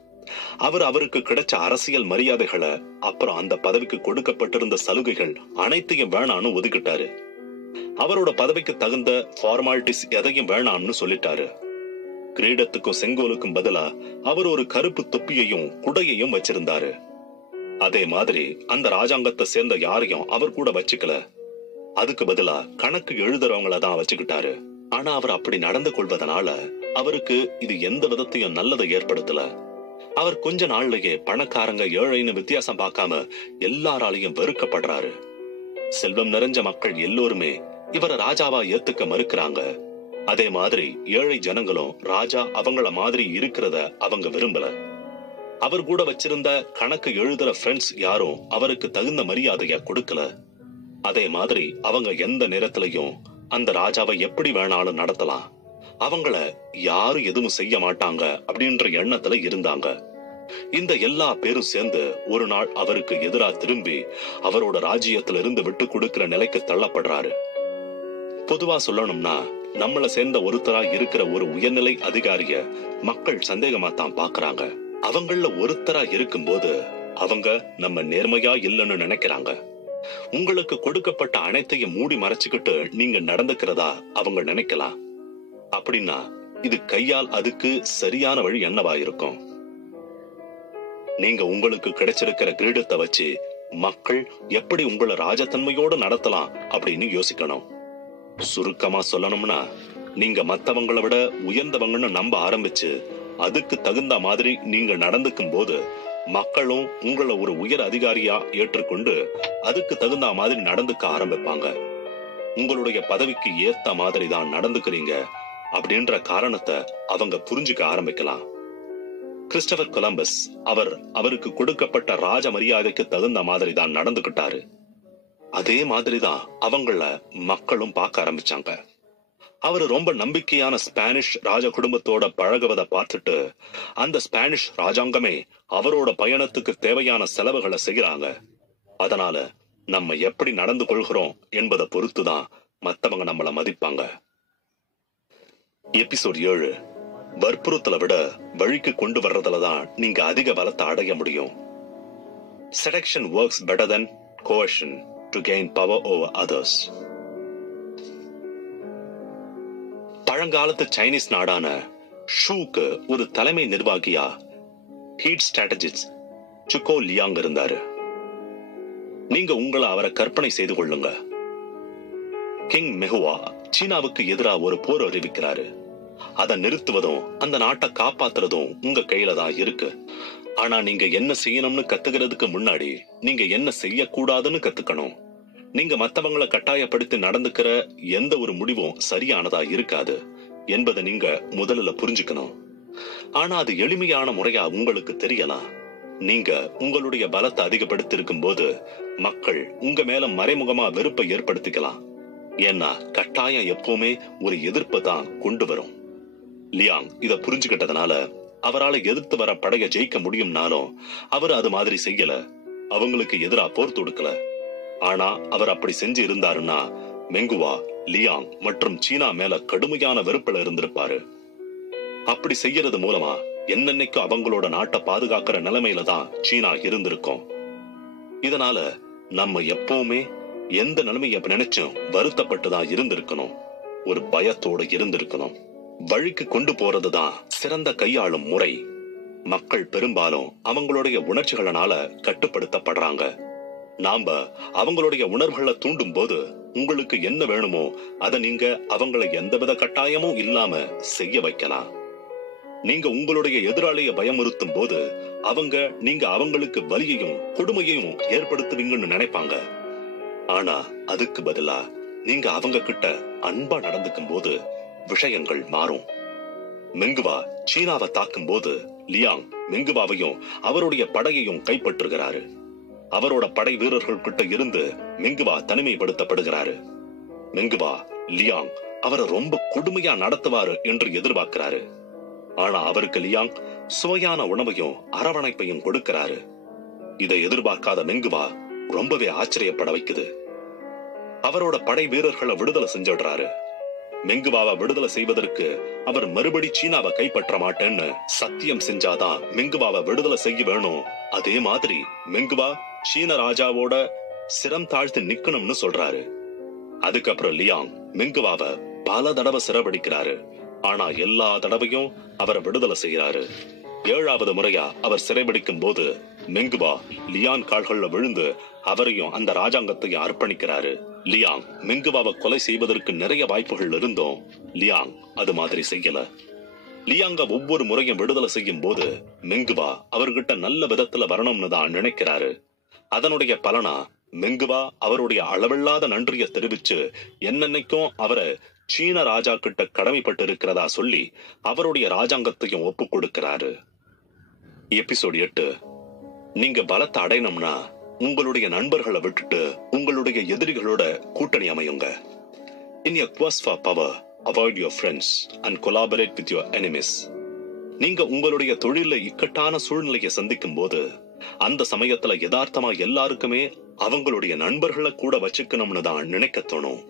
அவருக்கு கிடைச்ச அரசியல் மரியாதைகளை அப்புறம் அந்த பதவிக்கு கொடுக்கப்பட்டிருந்த சலுகைகள் அனைத்தையும் வேணான்னு ஒதுக்கிட்டாரு. அவரோட பதவிக்கு தகுந்த ஃபார்மாலிட்டிஸ் எதையும் வேணாம்னு சொல்லிட்டாரு. கிரீடத்துக்கும் செங்கோலுக்கும் பதிலா அவர் ஒரு கருப்பு தொப்பியையும் குடையையும் வச்சிருந்தாரு. அதே மாதிரி அந்த ராஜாங்கத்தை சேர்ந்த யாரையும் அவர் கூட வச்சுக்கல. அதுக்கு பதிலா கணக்கு எழுதுறவங்கள தான் வச்சுக்கிட்டாரு. ஆனா அவர் அப்படி நடந்து கொள்வதனால அவருக்கு இது எந்த விதத்தையும் நல்லதை ஏற்படுத்தல. அவர் கொஞ்ச நாள்லயே பணக்காரங்க ஏழைன்னு வித்தியாசம் பார்க்காம எல்லாராலையும் வெறுக்கப்படுறாரு. செல்வம் நிறைஞ்ச மக்கள் எல்லோருமே இவரை ராஜாவா ஏத்துக்க மறுக்கிறாங்க. அதே மாதிரி ஏழை ஜனங்களும் ராஜா அவங்கள மாதிரி இருக்கிறத அவங்க விரும்பல. அவர் கூட வச்சிருந்த கணக்கு எழுதுற ஃப்ரெண்ட்ஸ் யாரும் அவருக்கு தகுந்த மரியாதைய கொடுக்கல. அதே மாதிரி அவங்க எந்த நேரத்திலையும் அந்த ராஜாவை எப்படி வேணாலும் நடத்தலாம், அவங்கள யாரும் எதுவும் செய்ய மாட்டாங்க அப்படின்ற எண்ணத்துல இருந்தாங்க. இந்த எல்லா பேரும் சேர்ந்து ஒரு நாள் அவருக்கு எதிரா திரும்பி அவரோட ராஜ்யத்துல இருந்து விட்டு கொடுக்கிற நிலைக்கு தள்ளப்படுறாரு. பொதுவா சொல்லணும்னா நம்மள சேர்ந்த ஒருத்தரா இருக்கிற ஒரு உயர்நிலை அதிகாரிய மக்கள் சந்தேகமா தான் பாக்குறாங்க. அவங்கள ஒருத்தரா இருக்கும்போது அவங்க நம்ம நேர்மையா இல்லைன்னு நினைக்கிறாங்க. உங்களுக்கு கொடுக்கப்பட்ட அனைத்தையும் மூடி மறைச்சுக்கிட்டு நீங்க நடந்துக்கிறதா அவங்க நினைக்கலாம். அப்படின்னா இது கையால் அதுக்கு சரியான வழி என்னவா இருக்கும்? நீங்க உங்களுக்கு கிடைச்சிருக்கிற கிரீடத்தை வச்சு மக்கள் எப்படி உங்களை ராஜதன்மையோடு நடத்தலாம் அப்படின்னு யோசிக்கணும். சுருக்கமா சொல்லணும்னா நீங்க மத்தவங்களை விட உயர்ந்தவங்கன்னு நம்ப ஆரம்பிச்சு அதுக்கு தகுந்த மாதிரி நீங்க நடந்துக்கும் போது மக்களும் உங்களை ஒரு உயர் அதிகாரியா ஏற்றுக்கொண்டு அதுக்கு தகுந்த மாதிரி நடந்துக்க ஆரம்பிப்பாங்க. உங்களுடைய பதவிக்கு ஏத்த மாதிரி தான் நடந்துக்கிறீங்க அப்படின்ற காரணத்தை அவங்க புரிஞ்சுக்க ஆரம்பிக்கலாம். கிறிஸ்டபர் கொலம்பஸ் அவருக்கு கொடுக்கப்பட்ட ராஜ மரியாதைக்கு தகுந்த மாதிரி தான் நடந்துகிட்டாரு. அதே மாதிரிதான் அவங்கள மக்களும் பார்க்க ஆரம்பிச்சாங்க. அவரு ரொம்ப நம்பிக்கையான ஸ்பானிஷ் ராஜ குடும்பத்தோட பழகுவதை பார்த்துட்டு அந்த ஸ்பானிஷ் ராஜாங்கமே அவரோட பயணத்துக்கு தேவையான செலவுகளை செய்யறாங்க. அதனால நம்ம எப்படி நடந்து கொள்கிறோம் என்பதை பொறுத்துதான் மத்தவங்க நம்மள மதிப்பாங்க. எபிசோட் 7, வற்புறுத்தலை விட வழிக்கு கொண்டு வர்றதுலதான் நீங்க அதிக பலத்தை அடைய முடியும். Seduction works better than coercion to gain power over others. பழங்காலத்து சைனீஸ் நாடான ஷூக்கு ஒரு தலைமை நிர்வாகியா ஹீட் ஸ்ட்ராட்டஜிஸ்ட் சுகோ லியாங் இருந்தாரு. நீங்க உங்களை அவரை கற்பனை செய்து கொள்ளுங்க. கிங் மெஹுவா சீனாவுக்கு எதிராக ஒரு போர் அறிவிக்கிறாரு. அதை நிறுத்துவதும் அந்த நாட்டை காப்பாத்துறதும் உங்க கையில தான் இருக்கு. ஆனா நீங்க என்ன செய்யணும்னு கத்துக்கிறதுக்கு முன்னாடி நீங்க என்ன செய்யக்கூடாதுன்னு கத்துக்கணும். நீங்க மத்தவங்களை கட்டாயப்படுத்தி நடந்துக்கிற எந்த ஒரு முடிவும் சரியானதா இருக்காது என்பதை நீங்க முதல்ல புரிஞ்சுக்கணும். ஆனா அது எளிமையான முறையா உங்களுக்கு தெரியலாம். நீங்க உங்களுடைய பலத்தை அதிகப்படுத்தி இருக்கும் போது மக்கள் உங்க மேல மறைமுகமா வெறுப்பை ஏற்படுத்திக்கலாம். ஏன்னா கட்டாயம் எப்பவுமே ஒரு எதிர்ப்பை தான் கொண்டு வரும். லியாங் இத புரிஞ்சுக்கிட்டதுனால அவரால் எதிர்த்து வர படைய ஜெயிக்க முடியும்னாலும் அவர் அது மாதிரி செய்யல. அவங்களுக்கு எதிரா போர் தொடுக்கல. ஆனா அவர் அப்படி செஞ்சு இருந்தாருன்னா மெங்குவா, லியாங் மற்றும் சீனா மேல கடுமையான வெறுப்புல இருந்திருப்பாரு. அப்படி செய்யறது மூலமா என்னன்னைக்கும் அவங்களோட நாட்டை பாதுகாக்கிற நிலைமையில தான் சீனா இருந்திருக்கும். இதனால நம்ம எப்பவுமே எந்த நிலைமைய நினைச்சும் வருத்தப்பட்டுதான் இருந்திருக்கணும். ஒரு பயத்தோட இருந்திருக்கணும். வழிக்கு கொண்டு போறதுதான் சிறந்த கையாளும் முறை. மக்கள் பெரும்பாலும் அவங்களுடைய உணர்ச்சிகளால கட்டுப்படுத்தப்படுறாங்க. நாம அவங்களுடைய உணர்வுகளை தூண்டும் போது உங்களுக்கு என்ன வேணுமோ அதை நீங்க அவங்களை எந்தவித கட்டாயமும் இல்லாம செய்ய வைக்கலாம். நீங்க உங்களுடைய எதிராளியை பயமுறுத்தும் போது நீங்க அவங்களுக்கு வலியையும் கொடுமையையும் ஏற்படுத்துவீங்கன்னு நினைப்பாங்க. ஆனா அதுக்கு பதிலா நீங்க அவங்க கிட்ட அன்பா நடந்துக்கும் போது விஷயங்கள் மாறும். மெங்குவா சீனாவை தாக்கும் போது லியாங் மெங்குவாவையும் அவருடைய படையையும் கைப்பற்றுகிறாரு. அவரோட படை வீரர்கள் கிட்ட இருந்து மெங்குவா தனிமைப்படுத்தப்படுகிறாரு. மெங்குவா லியாங் அவரை ரொம்ப கொடுமையா நடத்துவாரு என்று எதிர்பார்க்கிறாரு. ஆனா அவருக்கு லியாங் சுவையான உணவையும் அரவணைப்பையும் கொடுக்கிறாரு. இதை எதிர்பார்க்காத மெங்குவா ரொம்பவே ஆச்சரியப்பட வைக்குது. அவரோட படை வீரர்களை விடுதலை செஞ்சிடுறாரு. மெங்குவாவை விடுதலை செய்வதற்கு அவர் மறுபடி சீனாவை கைப்பற்ற மாட்டேன்னு சத்தியம் செஞ்சாதான் மெங்குவாவை விடுதலை செய்ய வேணும். அதே மாதிரி மெங்குவா சீன ராஜாவோட சிரம் தாழ்த்து நிக்கணும்னு சொல்றாரு. அதுக்கப்புறம் லியாங் மெங்குவாவை பல தடவை சிறைபிடிக்கிறாரு. ஆனா எல்லா தடவையும் அவரை விடுதலை செய்யறாரு. 7வது முறையா அவர் சிறைபிடிக்கும் போது மெங்குவா லியான் கால்கள்ல விழுந்து அவரையும் அந்த ராஜாங்கத்தையும் அர்ப்பணிக்கிறாரு. லியாங் மெங்குவாவை கொலை செய்வதற்கு நிறைய வாய்ப்புகள் இருந்தும் லியாங் அது மாதிரி செய்யல. லியாங்க ஒவ்வொரு முறையும் விடுதலை செய்யும் போது மெங்குவா அவர்கிட்ட நல்ல விதத்துல வரணும்னு தான் நினைக்கிறாரு. அதனுடைய பலனா மெங்குவா அவருடைய அளவில்லாத நன்றியை தெரிவிச்சு என்னன்னைக்கும் அவரை சீன ராஜா கிட்ட கடமைப்பட்டு இருக்கிறதா சொல்லி அவருடைய ராஜாங்கத்தையும் ஒப்பு கொடுக்கிறாரு. எபிசோட் 8. நீங்க பலத்தை அடையணும்னா உங்களுடைய நண்பர்களை விட்டுட்டு உங்களுடைய எதிரிகளோட கூட்டணி அமையுங்க. In your quest for power, avoid your friends and collaborate with your enemies. நீங்க உங்களுடைய தொழில இக்கட்டான சூழ்நிலையை சந்திக்கும் போது அந்த சமயத்துல யதார்த்தமா எல்லாருக்குமே அவங்களுடைய நண்பர்களை கூட வச்சுக்கணும்னு தான் நினைக்க தோணும்.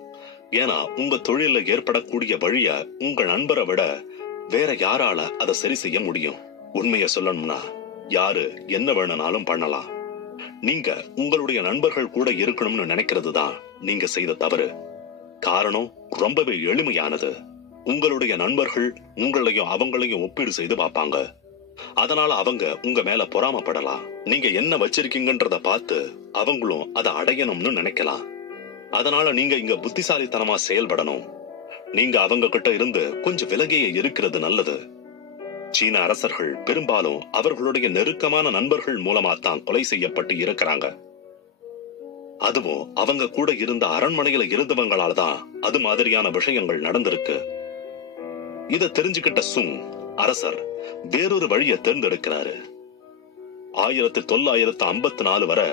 ஏன்னா உங்க தொழில ஏற்படக்கூடிய வழிய உங்க நண்பரை விட வேற யாரால அதை சரி செய்ய முடியும்? உண்மைய சொல்லணும்னா யாரு என்ன வேணும்னாலும் பண்ணலாம். நீங்க உங்களுடைய நண்பர்கள் கூட இருக்கணும்னு நினைக்கிறது தான் நீங்க செய்த தவறு. காரணம் ரொம்பவே எளிமையானது. உங்களுடைய நண்பர்கள் உங்களையும் அவங்களையும் ஒப்பீடு செய்து பார்ப்பாங்க. அதனால அவங்க உங்க மேல பொறாமப்படலாம். நீங்க என்ன வச்சிருக்கீங்கன்றத பார்த்து அவங்களும் அதை அடையணும்னு நினைக்கலாம். அதனால நீங்க இங்க புத்திசாலித்தனமா செயல்படணும். நீங்க அவங்க கிட்ட இருந்து கொஞ்சம் விலகியே இருக்கிறது நல்லது. சீன அரசர்கள் பெரும்பாலும் அவர்களுடைய நெருக்கமான நண்பர்கள் மூலமா தான் கொலை செய்யப்பட்டு இருக்கிறாங்க. அதுவும் அவங்க கூட இருந்த அரண்மனையில இருந்தவங்களால தான் அது மாதிரியான விஷயங்கள் நடந்திருக்கு. இத தெரிஞ்சுக்கிட்ட சுங் அரசர் வேறொரு வழியை தேர்ந்தெடுக்கிறாரு. 1954 வரை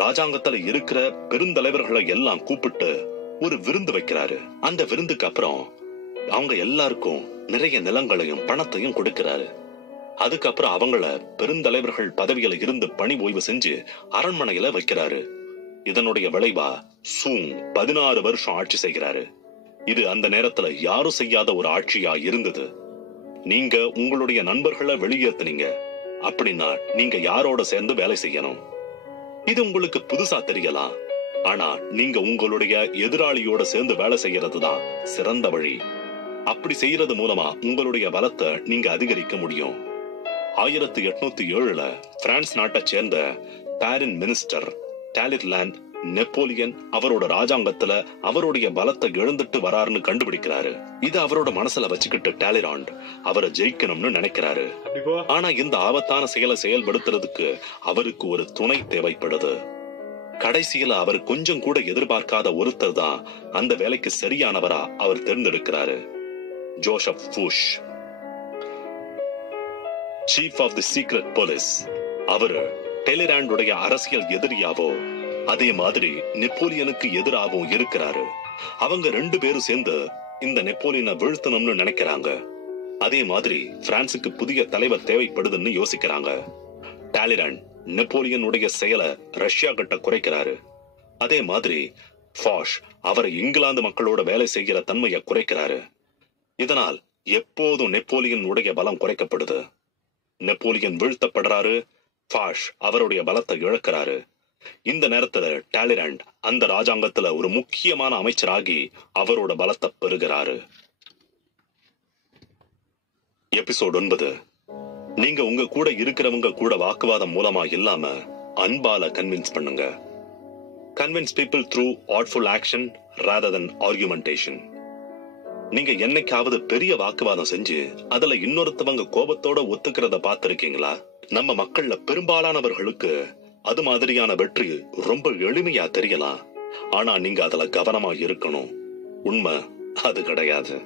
ராஜாங்கத்துல இருக்கிற பெருந்தலைவர்களை எல்லாம் கூப்பிட்டு ஒரு விருந்து வைக்கிறாரு. அந்த விருந்துக்கு அப்புறம் அவங்க எல்லாருக்கும் நிறைய நிலங்களையும் பணத்தையும் கொடுக்கிறாரு. அதுக்கப்புறம் அவங்கள பெருந்தலைவர்கள் பதவியில இருந்து பணி ஓய்வு செஞ்சு அரண்மனையில வைக்கிறாரு. இதனுடைய விளைவா சூங் 16 வருஷம் ஆட்சி செய்கிறாரு. இது அந்த நேரத்துல யாரும் செய்யாத ஒரு ஆட்சியா இருந்தது. நீங்க உங்களுடைய நண்பர்களை வெளியேத்துனீங்க அப்படின்னா நீங்க யாரோட சேர்ந்து வேலை செய்யணும்? இது உங்களுக்கு புதுசா தெரியலாம். ஆனா நீங்க உங்களுடைய எதிராளியோட சேர்ந்து வேலை செய்யறதுதான் சிறந்த வழி. அப்படி செய்யறது மூலமா உங்களுடைய பலத்தை நீங்க அதிகரிக்க முடியும். 1807 பிரான்ஸ் நாட்டை சேர்ந்த பாரின் மினிஸ்டர் டாலிர்லாண்ட் நெப்போலியன் அவரோட ராஜாங்கத்துல அவருடைய பலத்தை இழந்துட்டு வராருன்னு கண்டுபிடிக்கிறாரு. இது அவரோட மனசுல வச்சுக்கிட்டு டாலிராண்ட் அவரை ஜெயிக்கணும்னு நினைக்கிறாரு. ஆனா இந்த ஆபத்தான செயலை செயல்படுத்துறதுக்கு அவருக்கு ஒரு துணை தேவைப்படுது. கடைசியில அவர் கொஞ்சம் கூட எதிர்பார்க்காத ஒருத்தர் தான் அந்த வேலைக்கு சரியானவரா அவர் தேர்ந்தெடுக்கிறாரு. Joseph Fouche, chief of the secret police. அவரு டாலிராண்டுடைய அரசியல் எதிரியாவோ அதே மாதிரி நெப்போலியனுக்கு எதிராகவும் இருக்கிறாரு. அவங்க 2 பேரும் சேர்ந்து இந்த நெப்போலியனை வீழ்த்தணும்னு நினைக்கிறாங்க. அதே மாதிரி பிரான்சுக்கு புதிய தலைவர் தேவைப்படுதுன்னு யோசிக்கிறாங்க. டாலிராண்ட் நெப்போலியனுடைய செயலை ரஷ்யா கிட்ட குறைக்கிறாரு. அதே மாதிரி ஃபாஷ் அவரை இங்கிலாந்து மக்களோட வேலை செய்கிற தன்மையை குறைக்கிறாரு. இதனால் எப்போதும் நெப்போலியன் உடைய பலம் குறைக்கப்படுது. நெப்போலியன் வீழ்த்தப்படுறாரு. ஃபாஷ் அவருடைய பலத்தை இழக்கிறாரு. இந்த நேரத்துல டாலிராண்ட் அந்த ராஜாங்கத்துல ஒரு முக்கியமான அமைச்சராகி அவரோட பலத்தை பெறுகிறாரு. எபிசோட் 9. நீங்க உங்க கூட இருக்கிறவங்க கூட வாக்குவாதம் மூலமா இல்லாம அன்பால கன்வின்ஸ் பண்ணுங்க. Convince people through artful action rather than argumentation. நீங்க என்னைக்காவது பெரிய வாக்குவாதம் செஞ்சு அதுல இன்னொருத்தவங்க கோபத்தோட ஒத்துக்கிறத பார்த்திருக்கீங்களா? நம்ம மக்கள்ல பெரும்பாலானவர்களுக்கு அது மாதிரியான வெற்றி ரொம்ப எளிமையா தெரியலாம். ஆனா நீங்க அதுல கவனமா இருக்கணும். உண்மை அது கிடையாது.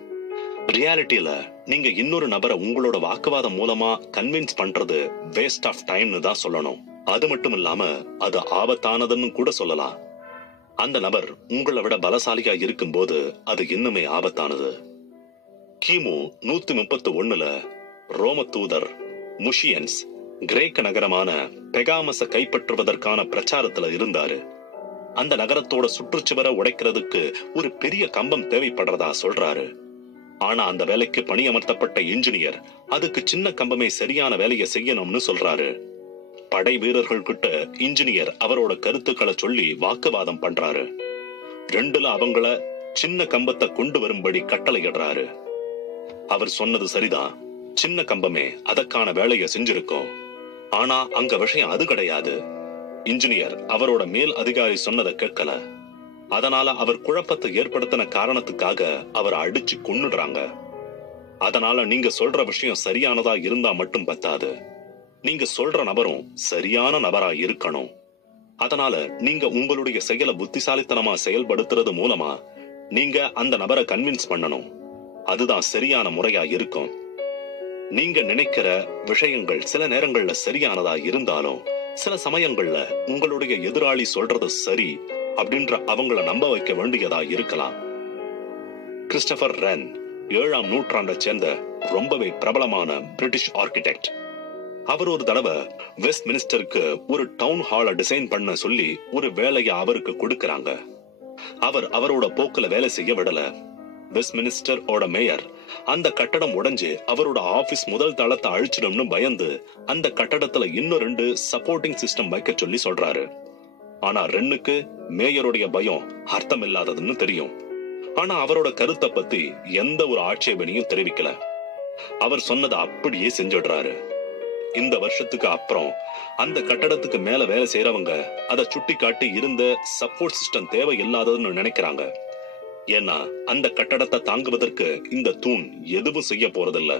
ரியாலிட்டியில நீங்க இன்னொரு நபரை உங்களோட வாக்குவாதம் மூலமா கன்வின்ஸ் பண்றது வேஸ்ட் ஆஃப் டைம்னு தான் சொல்லணும். அது மட்டும் இல்லாம அது ஆபத்தானதுன்னு கூட சொல்லலாம். அந்த நபர் உங்களை விட பலசாலியா இருக்கும் போது அது இன்னுமே ஆபத்தானது. கிமு 131 ரோம தூதர் முஷியன்ஸ் கிரேக்க நகரமான பெகாமஸ கைப்பற்றுவதற்கான பிரச்சாரத்துல இருந்தாரு. அந்த நகரத்தோட சுற்றுச்சுவரை உடைக்கிறதுக்கு ஒரு பெரிய கம்பம் தேவைப்படுறதா சொல்றாரு. ஆனா அந்த வேலைக்கு பணியமர்த்தப்பட்ட இன்ஜினியர் அதுக்கு சின்ன கம்பமே சரியான வேலையை செய்யணும்னு சொல்றாரு. படை வீரர்கள் கிட்ட இன்ஜினியர் அவரோட கருத்துக்களை சொல்லி வாக்குவாதம் பண்றாரு. 2ல அவங்கள சின்ன கம்பத்தை கொண்டு வரும்படி கட்டளையிடுறாரு. அவர் சொன்னது சரிதான். சின்ன கம்பமே அதற்கான வேலையை செஞ்சிருக்கோம். ஆனா அங்க விஷயம் அது கிடையாது. இன்ஜினியர் அவரோட மேல் அதிகாரி சொன்னதை கேட்கல. அதனால அவர் குழப்பத்தை ஏற்படுத்தின காரணத்துக்காக அவரை அடிச்சு கொன்னுடுறாங்க. அதனால நீங்க சொல்ற விஷயம் சரியானதா இருந்தா மட்டும் பத்தாது. நீங்க சொல்ற நபரும் சரியான நபரா இருக்கணும். அதனால நீங்க உங்களுடைய செயலை புத்திசாலித்தனமா செயல்படுத்துறது மூலமா நீங்க அந்த நபரை கன்வின்ஸ் பண்ணணும். அதுதான் சரியான முறையா இருக்கும். நீங்க நினைக்கிற விஷயங்கள் சில நேரங்கள்ல சரியானதா இருந்தாலும் சில சமயங்கள்ல உங்களுடைய எதிராளி சொல்றது சரி அப்படின்ற அவங்கள நம்ப வைக்க வேண்டியதா இருக்கலாம். கிறிஸ்டபர் ரென் 7ஆம் நூற்றாண்டை சேர்ந்த ரொம்பவே பிரபலமான பிரிட்டிஷ் ஆர்கிடெக்ட். அவர் ஒரு தடவை வெஸ்ட் மினிஸ்டருக்கு ஒரு டவுன் ஹாலை டிசைன் பண்ண சொல்லி ஒரு வேலையை அவருக்கு கொடுக்கறாங்க. அவர் அவரோட போக்குல வேலை செய்ய விடல. வெஸ்ட் மினிஸ்டர் ஓட மேயர் அந்த கட்டடம் உடைஞ்சு அவரோட ஆபீஸ் முதல் தளத்தை அழிச்சிடும்னு பயந்து அந்த கட்டடத்துல இன்னும் 2 சப்போர்ட்டிங் சிஸ்டம் வைக்க சொல்லி சொல்றாரு. ஆனா ரென்னுக்கு மேயருடைய பயம் அர்த்தம் இல்லாததுன்னு தெரியும். ஆனா அவரோட கருத்தை பத்தி எந்த ஒரு ஆட்சேபனையும் தெரிவிக்கல. அவர் சொன்னதை அப்படியே செஞ்சிடுறாரு. இந்த வருஷத்துக்கு அப்புறம் அந்த கட்டடத்துக்கு மேல வேலை செய்யறவங்க அதை சுட்டி காட்டி இருந்த சப்போர்ட் சிஸ்டம் தேவையில்லாததுன்னு நினைக்கிறாங்க. ஏன்னா அந்த கட்டடத்தை தாங்குவதற்கு இந்த தூண் எதுவும் செய்ய போறதில்ல.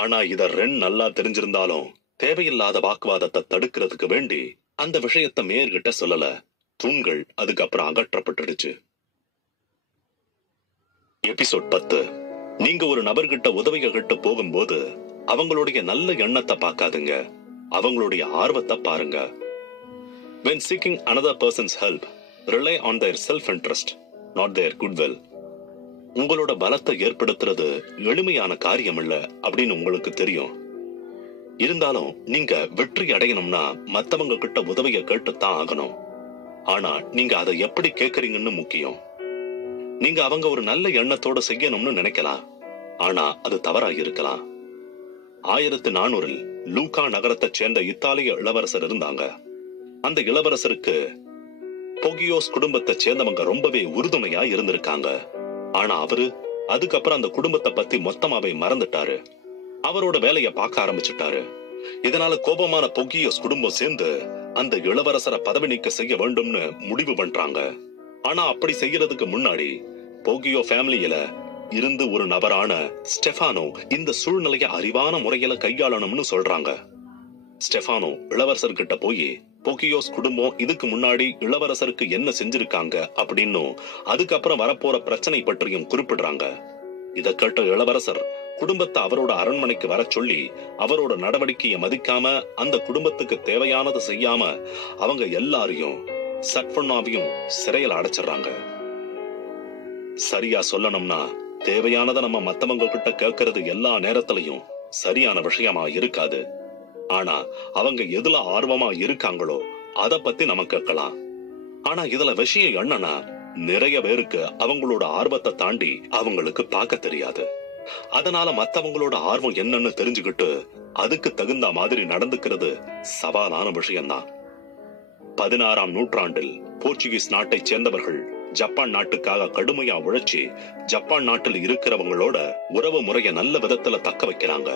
ஆனா இத ரென் நல்லா தெரிஞ்சிருந்தாலும் தேவையில்லாத வாக்குவாதத்தை தடுக்கிறதுக்கு வேண்டி அந்த விஷயத்தை மேயர்கிட்ட சொல்லல. தூண்கள் அதுக்கப்புறம் அகற்றப்பட்டுடுச்சு. எபிசோட் 10. நீங்க ஒரு நபர்கிட்ட உதவியை கிட்ட போகும்போது அவங்களுடைய நல்ல எண்ணத்தை பார்க்காதுங்க, அவங்களுடைய ஆர்வத்தை பாருங்க. When seeking another person's help, rely on their self-interest, not their goodwill. உங்களோட பலத்தை ஏற்படுத்துறது எளிமையான காரியம் இல்ல அப்படின்னு உங்களுக்கு தெரியும். இருந்தாலும் நீங்க வெற்றி அடையணும்னா மத்தவங்க கிட்ட உதவியை கேட்டுத்தான் ஆகணும். ஆனா நீங்க அதை எப்படி கேக்குறீங்கன்னு முக்கியம். நீங்க அவங்க ஒரு நல்ல எண்ணத்தோட செய்யணும்னு நினைக்கலாம், ஆனா அது தவறா இருக்கலாம். 1400 லூகா நகரத்தை சேர்ந்த இத்தாலிய இளவரசர் இருந்தாங்க. அந்த இளவரசருக்கு போகியோஸ் குடும்பத்தை சேர்ந்தவங்க ரொம்பவே உறுதுணையா இருந்திருக்காங்க. ஆனா அவரு அதுக்கப்புறம் அந்த குடும்பத்தை பத்தி மொத்தமாவே மறந்துட்டாரு. அவரோட வேலைய பார்க்க ஆரம்பிச்சுட்டாரு. இதனால கோபமான போகியோஸ் குடும்பம் சேர்ந்து அந்த இளவரசரை பதவி நீக்க செய்ய வேண்டும்னு முடிவு பண்றாங்க. ஆனா அப்படி செய்யறதுக்கு முன்னாடி போகியோ ஃபேமிலியில இருந்து ஒரு நபரான ஸ்டெஃபானோ இந்த சூழ்நிலைய அறிவான முறையில கையாளணும்னு சொல்றாங்க. ஸ்டெஃபானோ இளவரசர் கிட்ட போய் போகியோஸ் குடும்பம் இதுக்கு முன்னாடி இளவரசருக்கு என்ன செஞ்சிருக்காங்க அப்படின்னும் அதுக்கப்புறம் வரப்போற பிரச்சனை பற்றியும் குறிப்பிடுறாங்க. இத கேட்ட இளவரசர் குடும்பத்தை அவரோட அரண்மனைக்கு வர சொல்லி அவரோட நடவடிக்கையை மதிக்காம அந்த குடும்பத்துக்கு தேவையானதை செய்யாம அவங்க எல்லாரையும் சட்பண்ணாவையும் சிறையில் அடைச்சிடுறாங்க. சரியா சொல்லணும்னா தேவையானதை நம்ம மத்தவங்க கிட்ட கேட்கறது எல்லா நேரத்திலையும் சரியான விஷயமா இருக்காது. ஆனா அவங்க எதுல ஆர்வமா இருக்காங்களோ அத பத்தி நம்ம கேட்கலாம். ஆனா இதுல விஷயம் என்னன்னா நிறைய பேருக்கு அவங்களோட ஆர்வத்தை தாண்டி அவங்களுக்கு பார்க்க தெரியாது. அதனால மத்தவங்களோட ஆர்வம் என்னன்னு தெரிஞ்சுக்கிட்டு அதுக்கு தகுந்த மாதிரி நடந்துக்கிறது சவாலான விஷயம்தான். 16ஆம் நூற்றாண்டில் போர்ச்சுகீஸ் நாட்டை சேர்ந்தவர்கள் ஜப்பான் நாட்டுக்காக கடுமையா உழைச்சி ஜப்பான் நாட்டில் இருக்கிறவங்களோட உறவு முறைய நல்ல விதத்துல தக்க வைக்கிறாங்க.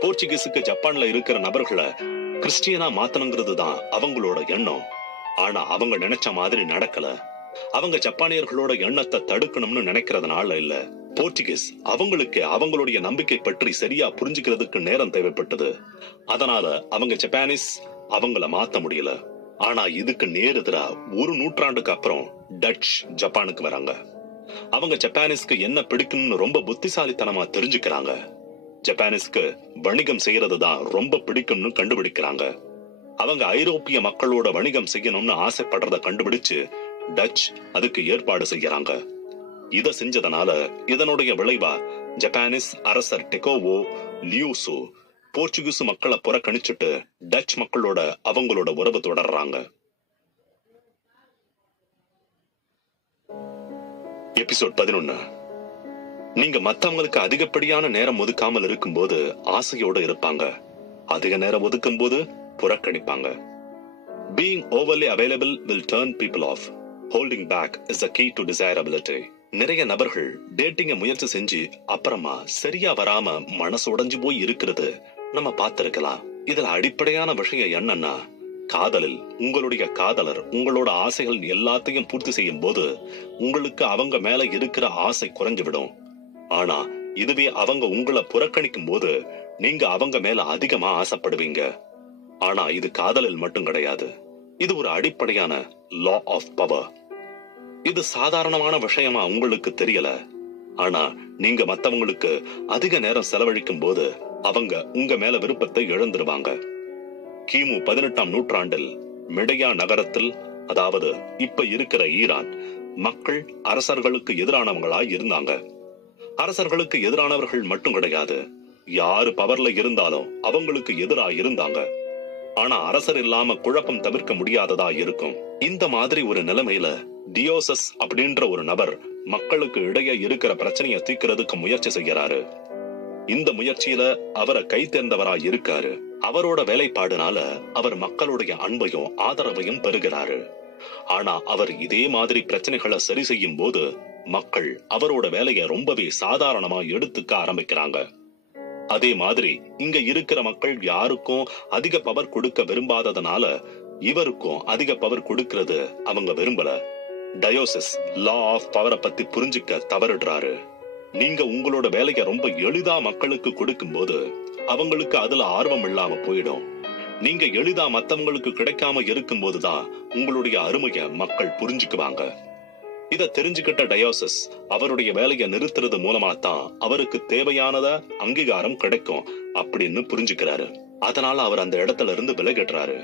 போர்ச்சுகீஸுக்கு ஜப்பான்ல இருக்கிற நபர்களை கிறிஸ்டியனா மாத்தணுங்கிறது தான் அவங்களோட எண்ணம். ஆனா அவங்க நினைச்ச மாதிரி நடக்கல. அவங்க ஜப்பானியர்களோட எண்ணத்தை தடுக்கணும்னு நினைக்கிறதுனால இல்ல, போர்ச்சுகீஸ் அவங்களுக்கு அவங்களுடைய நம்பிக்கை பற்றி சரியா புரிஞ்சுக்கிறதுக்கு நேரம் தேவைப்பட்டது. அதனால அவங்க ஜப்பானீஸ் அவங்கள மாத்த முடியல. ஆனா இதுக்கு நேரெதிரா ஒரு நூற்றாண்டுக்கு அப்புறம் டச் ஜப்பானுக்கு வராங்க. அவங்க ஜப்பானீஸ்க்கு என்ன பிடிக்கும்னு ரொம்ப புத்திசாலித்தனமா தெரிஞ்சுக்கிறாங்க. ஜப்பானீஸ்க்கு வணிகம் செய்யறதுதான் ரொம்ப பிடிக்கும்னு கண்டுபிடிக்கிறாங்க. அவங்க ஐரோப்பிய மக்களோட வணிகம் செய்யணும்னு ஆசைப்படுறத கண்டுபிடிச்சு டச் அதுக்கு ஏற்பாடு செய்யறாங்க. இத செஞ்சதனால இதனுடைய விளைவா ஜப்பானீஸ் அரசர் டெகோவோ லியூசோ போர்ச்சுகீஸ் மக்களை புறக்கணிச்சுட்டு டச் மக்களோட அவங்களோட உறவு தொடர்றாங்க. எபிசோட் 11. நீங்க மத்தவங்களுக்கு அதிகப்படியான நேரம் ஒதுக்காமல் இருக்கும்போது ஆசையோட இருப்பாங்க, அதிக நேரம் ஒதுக்கும் போது புறக்கணிப்பாங்க. Being overly available will turn people off. Holding back is the key to desirability. நிறைய நபர்கள் டேட்டிங்க முயற்சி செஞ்சு அப்புறமா சரியா வராம மனசு உடைஞ்சு போய் இருக்கிறது நம்ம பார்த்திருக்கலாம். இதுல அடிப்படையான விஷயம் என்னன்னா, காதலில் உங்களுடைய காதலர் உங்களோட ஆசைகள் எல்லாத்தையும் பூர்த்தி செய்யும் போது உங்களுக்கு அவங்க மேல இருக்கிற ஆசை குறைஞ்சு விடும். ஆனா இதுவே அவங்க உங்களை புறக்கணிக்கும் போது நீங்க அவங்க மேல அதிகமா ஆசைப்படுவீங்க. ஆனா இது காதலில் மட்டும் கிடையாது, இது ஒரு அடிப்படையான லா ஆஃப் பவர். இது சாதாரணமான விஷயமா உங்களுக்கு தெரியல. ஆனா நீங்க மத்தவங்களுக்கு அதிக நேரம் செலவழிக்கும் போது அவங்க உங்க மேல விருப்பத்தை இழந்துருவாங்க. கிமு 18ஆம் நூற்றாண்டில் மெடையா நகரத்தில், அதாவது இப்ப இருக்கிற ஈரான், மக்கள் அரசர்களுக்கு எதிரானவங்களாய் இருந்தாங்க. அரசர்களுக்கு எதிரானவர்கள் மட்டும் கிடையாது, யாரு பவர்ல இருந்தாலும் அவங்களுக்கு எதிரா இருந்தாங்க. ஆனா அரசர் இல்லாம குழப்பம் தவிர்க்க முடியாததா இருக்கும். இந்த மாதிரி ஒரு நிலைமையில டியோசஸ் அப்படின்ற ஒரு நபர் மக்களுக்கு இடையே இருக்கிற பிரச்சனையை தீர்க்கிறதுக்கு முயற்சி செய்யறாரு. இந்த முயற்சியில அவரை கை தேர்ந்தவரா இருக்காரு. அவரோட வேலைப்பாடுனால அவர் மக்களுடைய அன்பையும் ஆதரவையும் பெறுகிறாரு. ஆனா அவர் இதே மாதிரி பிரச்சனைகளை சரி செய்யும் போது மக்கள் அவரோட வேலையை ரொம்பவே சாதாரணமா எடுத்துக்க ஆரம்பிக்கிறாங்க. அதே மாதிரி இங்க இருக்கிற மக்கள் யாருக்கும் அதிக பவர் கொடுக்க விரும்பாததுனால இவருக்கும் அதிக பவர் கொடுக்கிறது அவங்க விரும்பல. டயோசிஸ் லா ஆஃப் பவரை பத்தி புரிஞ்சுக்க தவறிடுறாரு. நீங்க உங்களோட வேலையை ரொம்ப எளிதா மக்களுக்கு கொடுக்கும் போது அவங்களுக்கு அதுல ஆர்வம் இல்லாம போயிடும். நீங்க எளிதா மத்தவங்களுக்கு கிடைக்காம இருக்கும் போதுதான் உங்களுடைய அருமைய மக்கள் புரிஞ்சுக்குவாங்க. இத தெரிஞ்சுக்கிட்ட டயோசிஸ் அவருடைய வேலையை நிறுத்துறது மூலமா தான் அவருக்கு தேவையானத அங்கீகாரம் கிடைக்கும் அப்படின்னு புரிஞ்சுக்கிறாரு. அதனால அவர் அந்த இடத்துல இருந்து விலகிடுறாரு.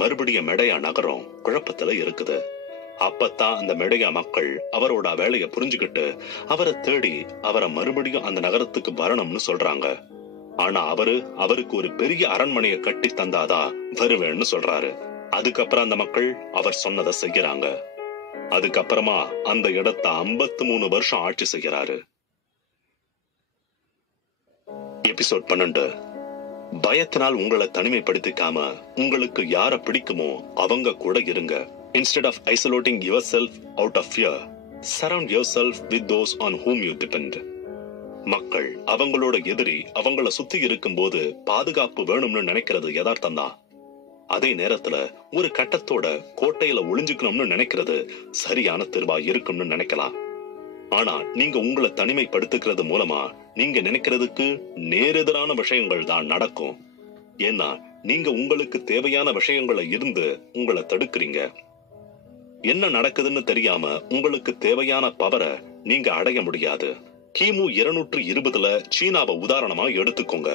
மறுபடியும் மெடையா நகரம் குழப்பத்துல இருக்குது. அப்பத்தான் அந்த மெடையா மக்கள் அவரோட வேலையை புரிஞ்சுக்கிட்டு அவரை தேடி அவரை மறுபடியும் அந்த நகரத்துக்கு வரணும்னு சொல்றாங்க. ஆனா அவருக்கு ஒரு பெரிய அரண்மனையை கட்டி தந்தாதான் வருவேன்னு சொல்றாரு. அதுக்கப்புறம் அந்த மக்கள் அவர் சொன்னதை செய்யறாங்க. அதுக்கப்புறமா அந்த இடத்தை 53 வருஷம் ஆட்சி செய்யறாரு. எபிசோட் 12. பயத்தினால் உங்களை தனிமைப்படுத்திக்காம உங்களுக்கு யார பிடிக்குமோ அவங்க கூட இருங்க. Instead of isolating yourself out of fear, surround yourself with those on whom you depend. மக்கள் அவங்களோட எதிரி அவங்கள சுத்தி இருக்கும் போது பாதுகாப்பு வேணும்னு நினைக்கிறது யதார்த்தம் தான். அதே நேரத்துல ஒரு கட்டத்தோட கோட்டையில ஒளிஞ்சுக்கணும்னு நினைக்கிறது சரியான தீர்வா இருக்கும்னு நினைக்கலாம். ஆனா நீங்க உங்களை தனிமைப்படுத்துக்கிறது மூலமா நீங்க நினைக்கிறதுக்கு நேரெதிரான விஷயங்கள் தான் நடக்கும். ஏன்னா நீங்க உங்களுக்கு தேவையான விஷயங்களை இருந்து உங்களை தடுக்கிறீங்க. என்ன நடக்குதுன்னு தெரியாம உங்களுக்கு தேவையான பவரை நீங்க அடைய முடியாது. கிமு 220ல சீனாவை உதாரணமா எடுத்துக்கோங்க.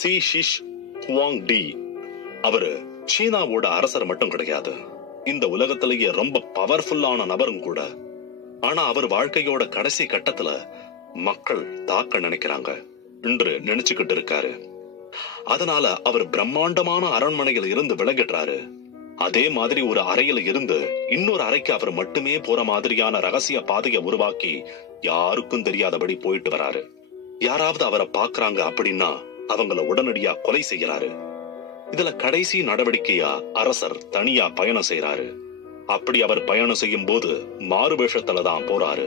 சி ஷிஷ் ஹுவாங்டி அவரு சீனாவோட அரசர் மட்டும் கிடையாது, இந்த உலகத்திலேயே ரொம்ப பவர்ஃபுல்லான நபரும் கூட. ஆனா அவர் வாழ்க்கையோட கடைசி கட்டத்துல மக்கள் தாக்க நினைக்கிறாங்க என்று நினைச்சுக்கிட்டு இருக்காரு. அதனால அவர் பிரம்மாண்டமான அரண்மனையில இருந்து விலகிடுறாரு. அதே மாதிரி ஒரு அறையில இருந்து இன்னொரு அறைக்கு அவர் மட்டுமே போற மாதிரியான ரகசிய பாதையை உருவாக்கி யாருக்கும் தெரியாதபடி போயிட்டு வராரு. யாராவது அவரை பாக்குறாங்க அப்படின்னா அவங்கள உடனடியா கொலை செய்யறாரு. இதுல கடைசி நடவடிக்கையா அரசர் தனியா பயணம் செய்யறாரு. அப்படி அவர் பயணம் செய்யும் போது மாறு வேஷத்துலதான் போறாரு.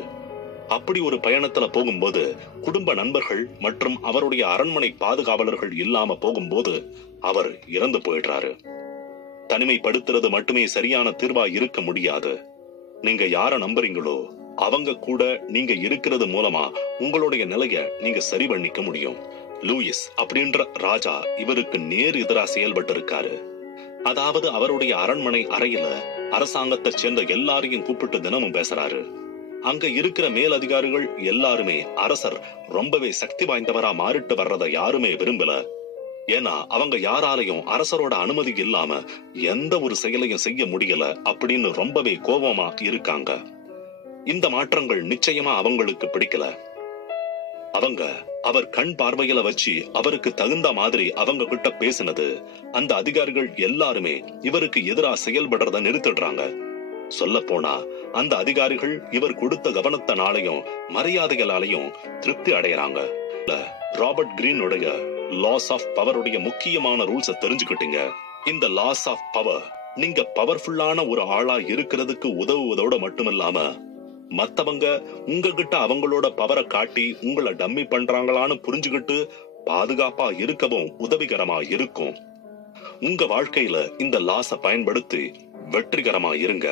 அப்படி ஒரு பயணத்துல போகும்போது குடும்ப நண்பர்கள் மற்றும் அவருடைய அரண்மனை பாதுகாவலர்கள் இல்லாம போகும்போது அவர் இறந்து போயிடுறாரு. தனிமைப்படுத்துறது மட்டுமே சரியான தீர்வா இருக்க முடியாது. நீங்க யார நம்புறீங்களோ அவங்க கூட நீங்க இருக்கிறது மூலமா உங்களுடைய நிலைய நீங்க சரி பண்ணிக்க முடியும். லூயிஸ் அப்படின்ற ராஜா இவருக்கு நேர் எதிரா செயல்பட்டு இருக்காரு. அதாவது அவருடைய அரண்மனை அறையில அரசாங்கத்தை சேர்ந்த எல்லாரையும் கூப்பிட்டு தினமும் பேசுறாரு. அங்க இருக்கிற மேலதிகாரிகள் எல்லாருமே அரசர் ரொம்பவே சக்தி வாய்ந்தவரா மாறிட்டு வர்றத யாருமே விரும்பல. ஏன்னா அவங்க யாராலையும் அரசரோட அனுமதி இல்லாம எந்த ஒரு செயலையும் செய்ய முடியல அப்படின்னு ரொம்பவே கோபமா இருக்காங்க. இந்த மாற்றங்கள் நிச்சயமா அவங்களுக்கு பிடிக்கல. அவங்க அவர் கண் பார்வையில வச்சு அவருக்கு தகுந்த மாதிரி அவங்க கிட்ட பேசினது அந்த அதிகாரிகள் எல்லாருமே இவருக்கு எதிரா செயல்படுறத நிறுத்திடுறாங்க. சொல்ல போனா அந்த அதிகாரிகள் இவர் கொடுத்த கவனத்தினாலையும் மரியாதைகளாலையும் திருப்தி அடையறாங்க. ராபர்ட் கிரீனுடைய லாஸ் ஆஃப் பவருடைய முக்கியமான ரூல்ஸை தெரிஞ்சுக்கிட்டீங்க. இந்த லாஸ் ஆஃப் பவர் நீங்க பவர்ஃபுல்லான ஒரு ஆளா இருக்கிறதுக்கு உதவுவதோட மட்டுமில்லாம மத்தவங்க உங்ககிட்ட அவங்களோட பவரை காட்டி உங்களை டம்மி பண்றாங்களான்னு புரிஞ்சுக்கிட்டு பாதுகாப்பா இருக்கவும் உதவிகரமா இருக்கும். உங்க வாழ்க்கையில இந்த லாஸ பயன்படுத்தி வெற்றிகரமா இருங்க.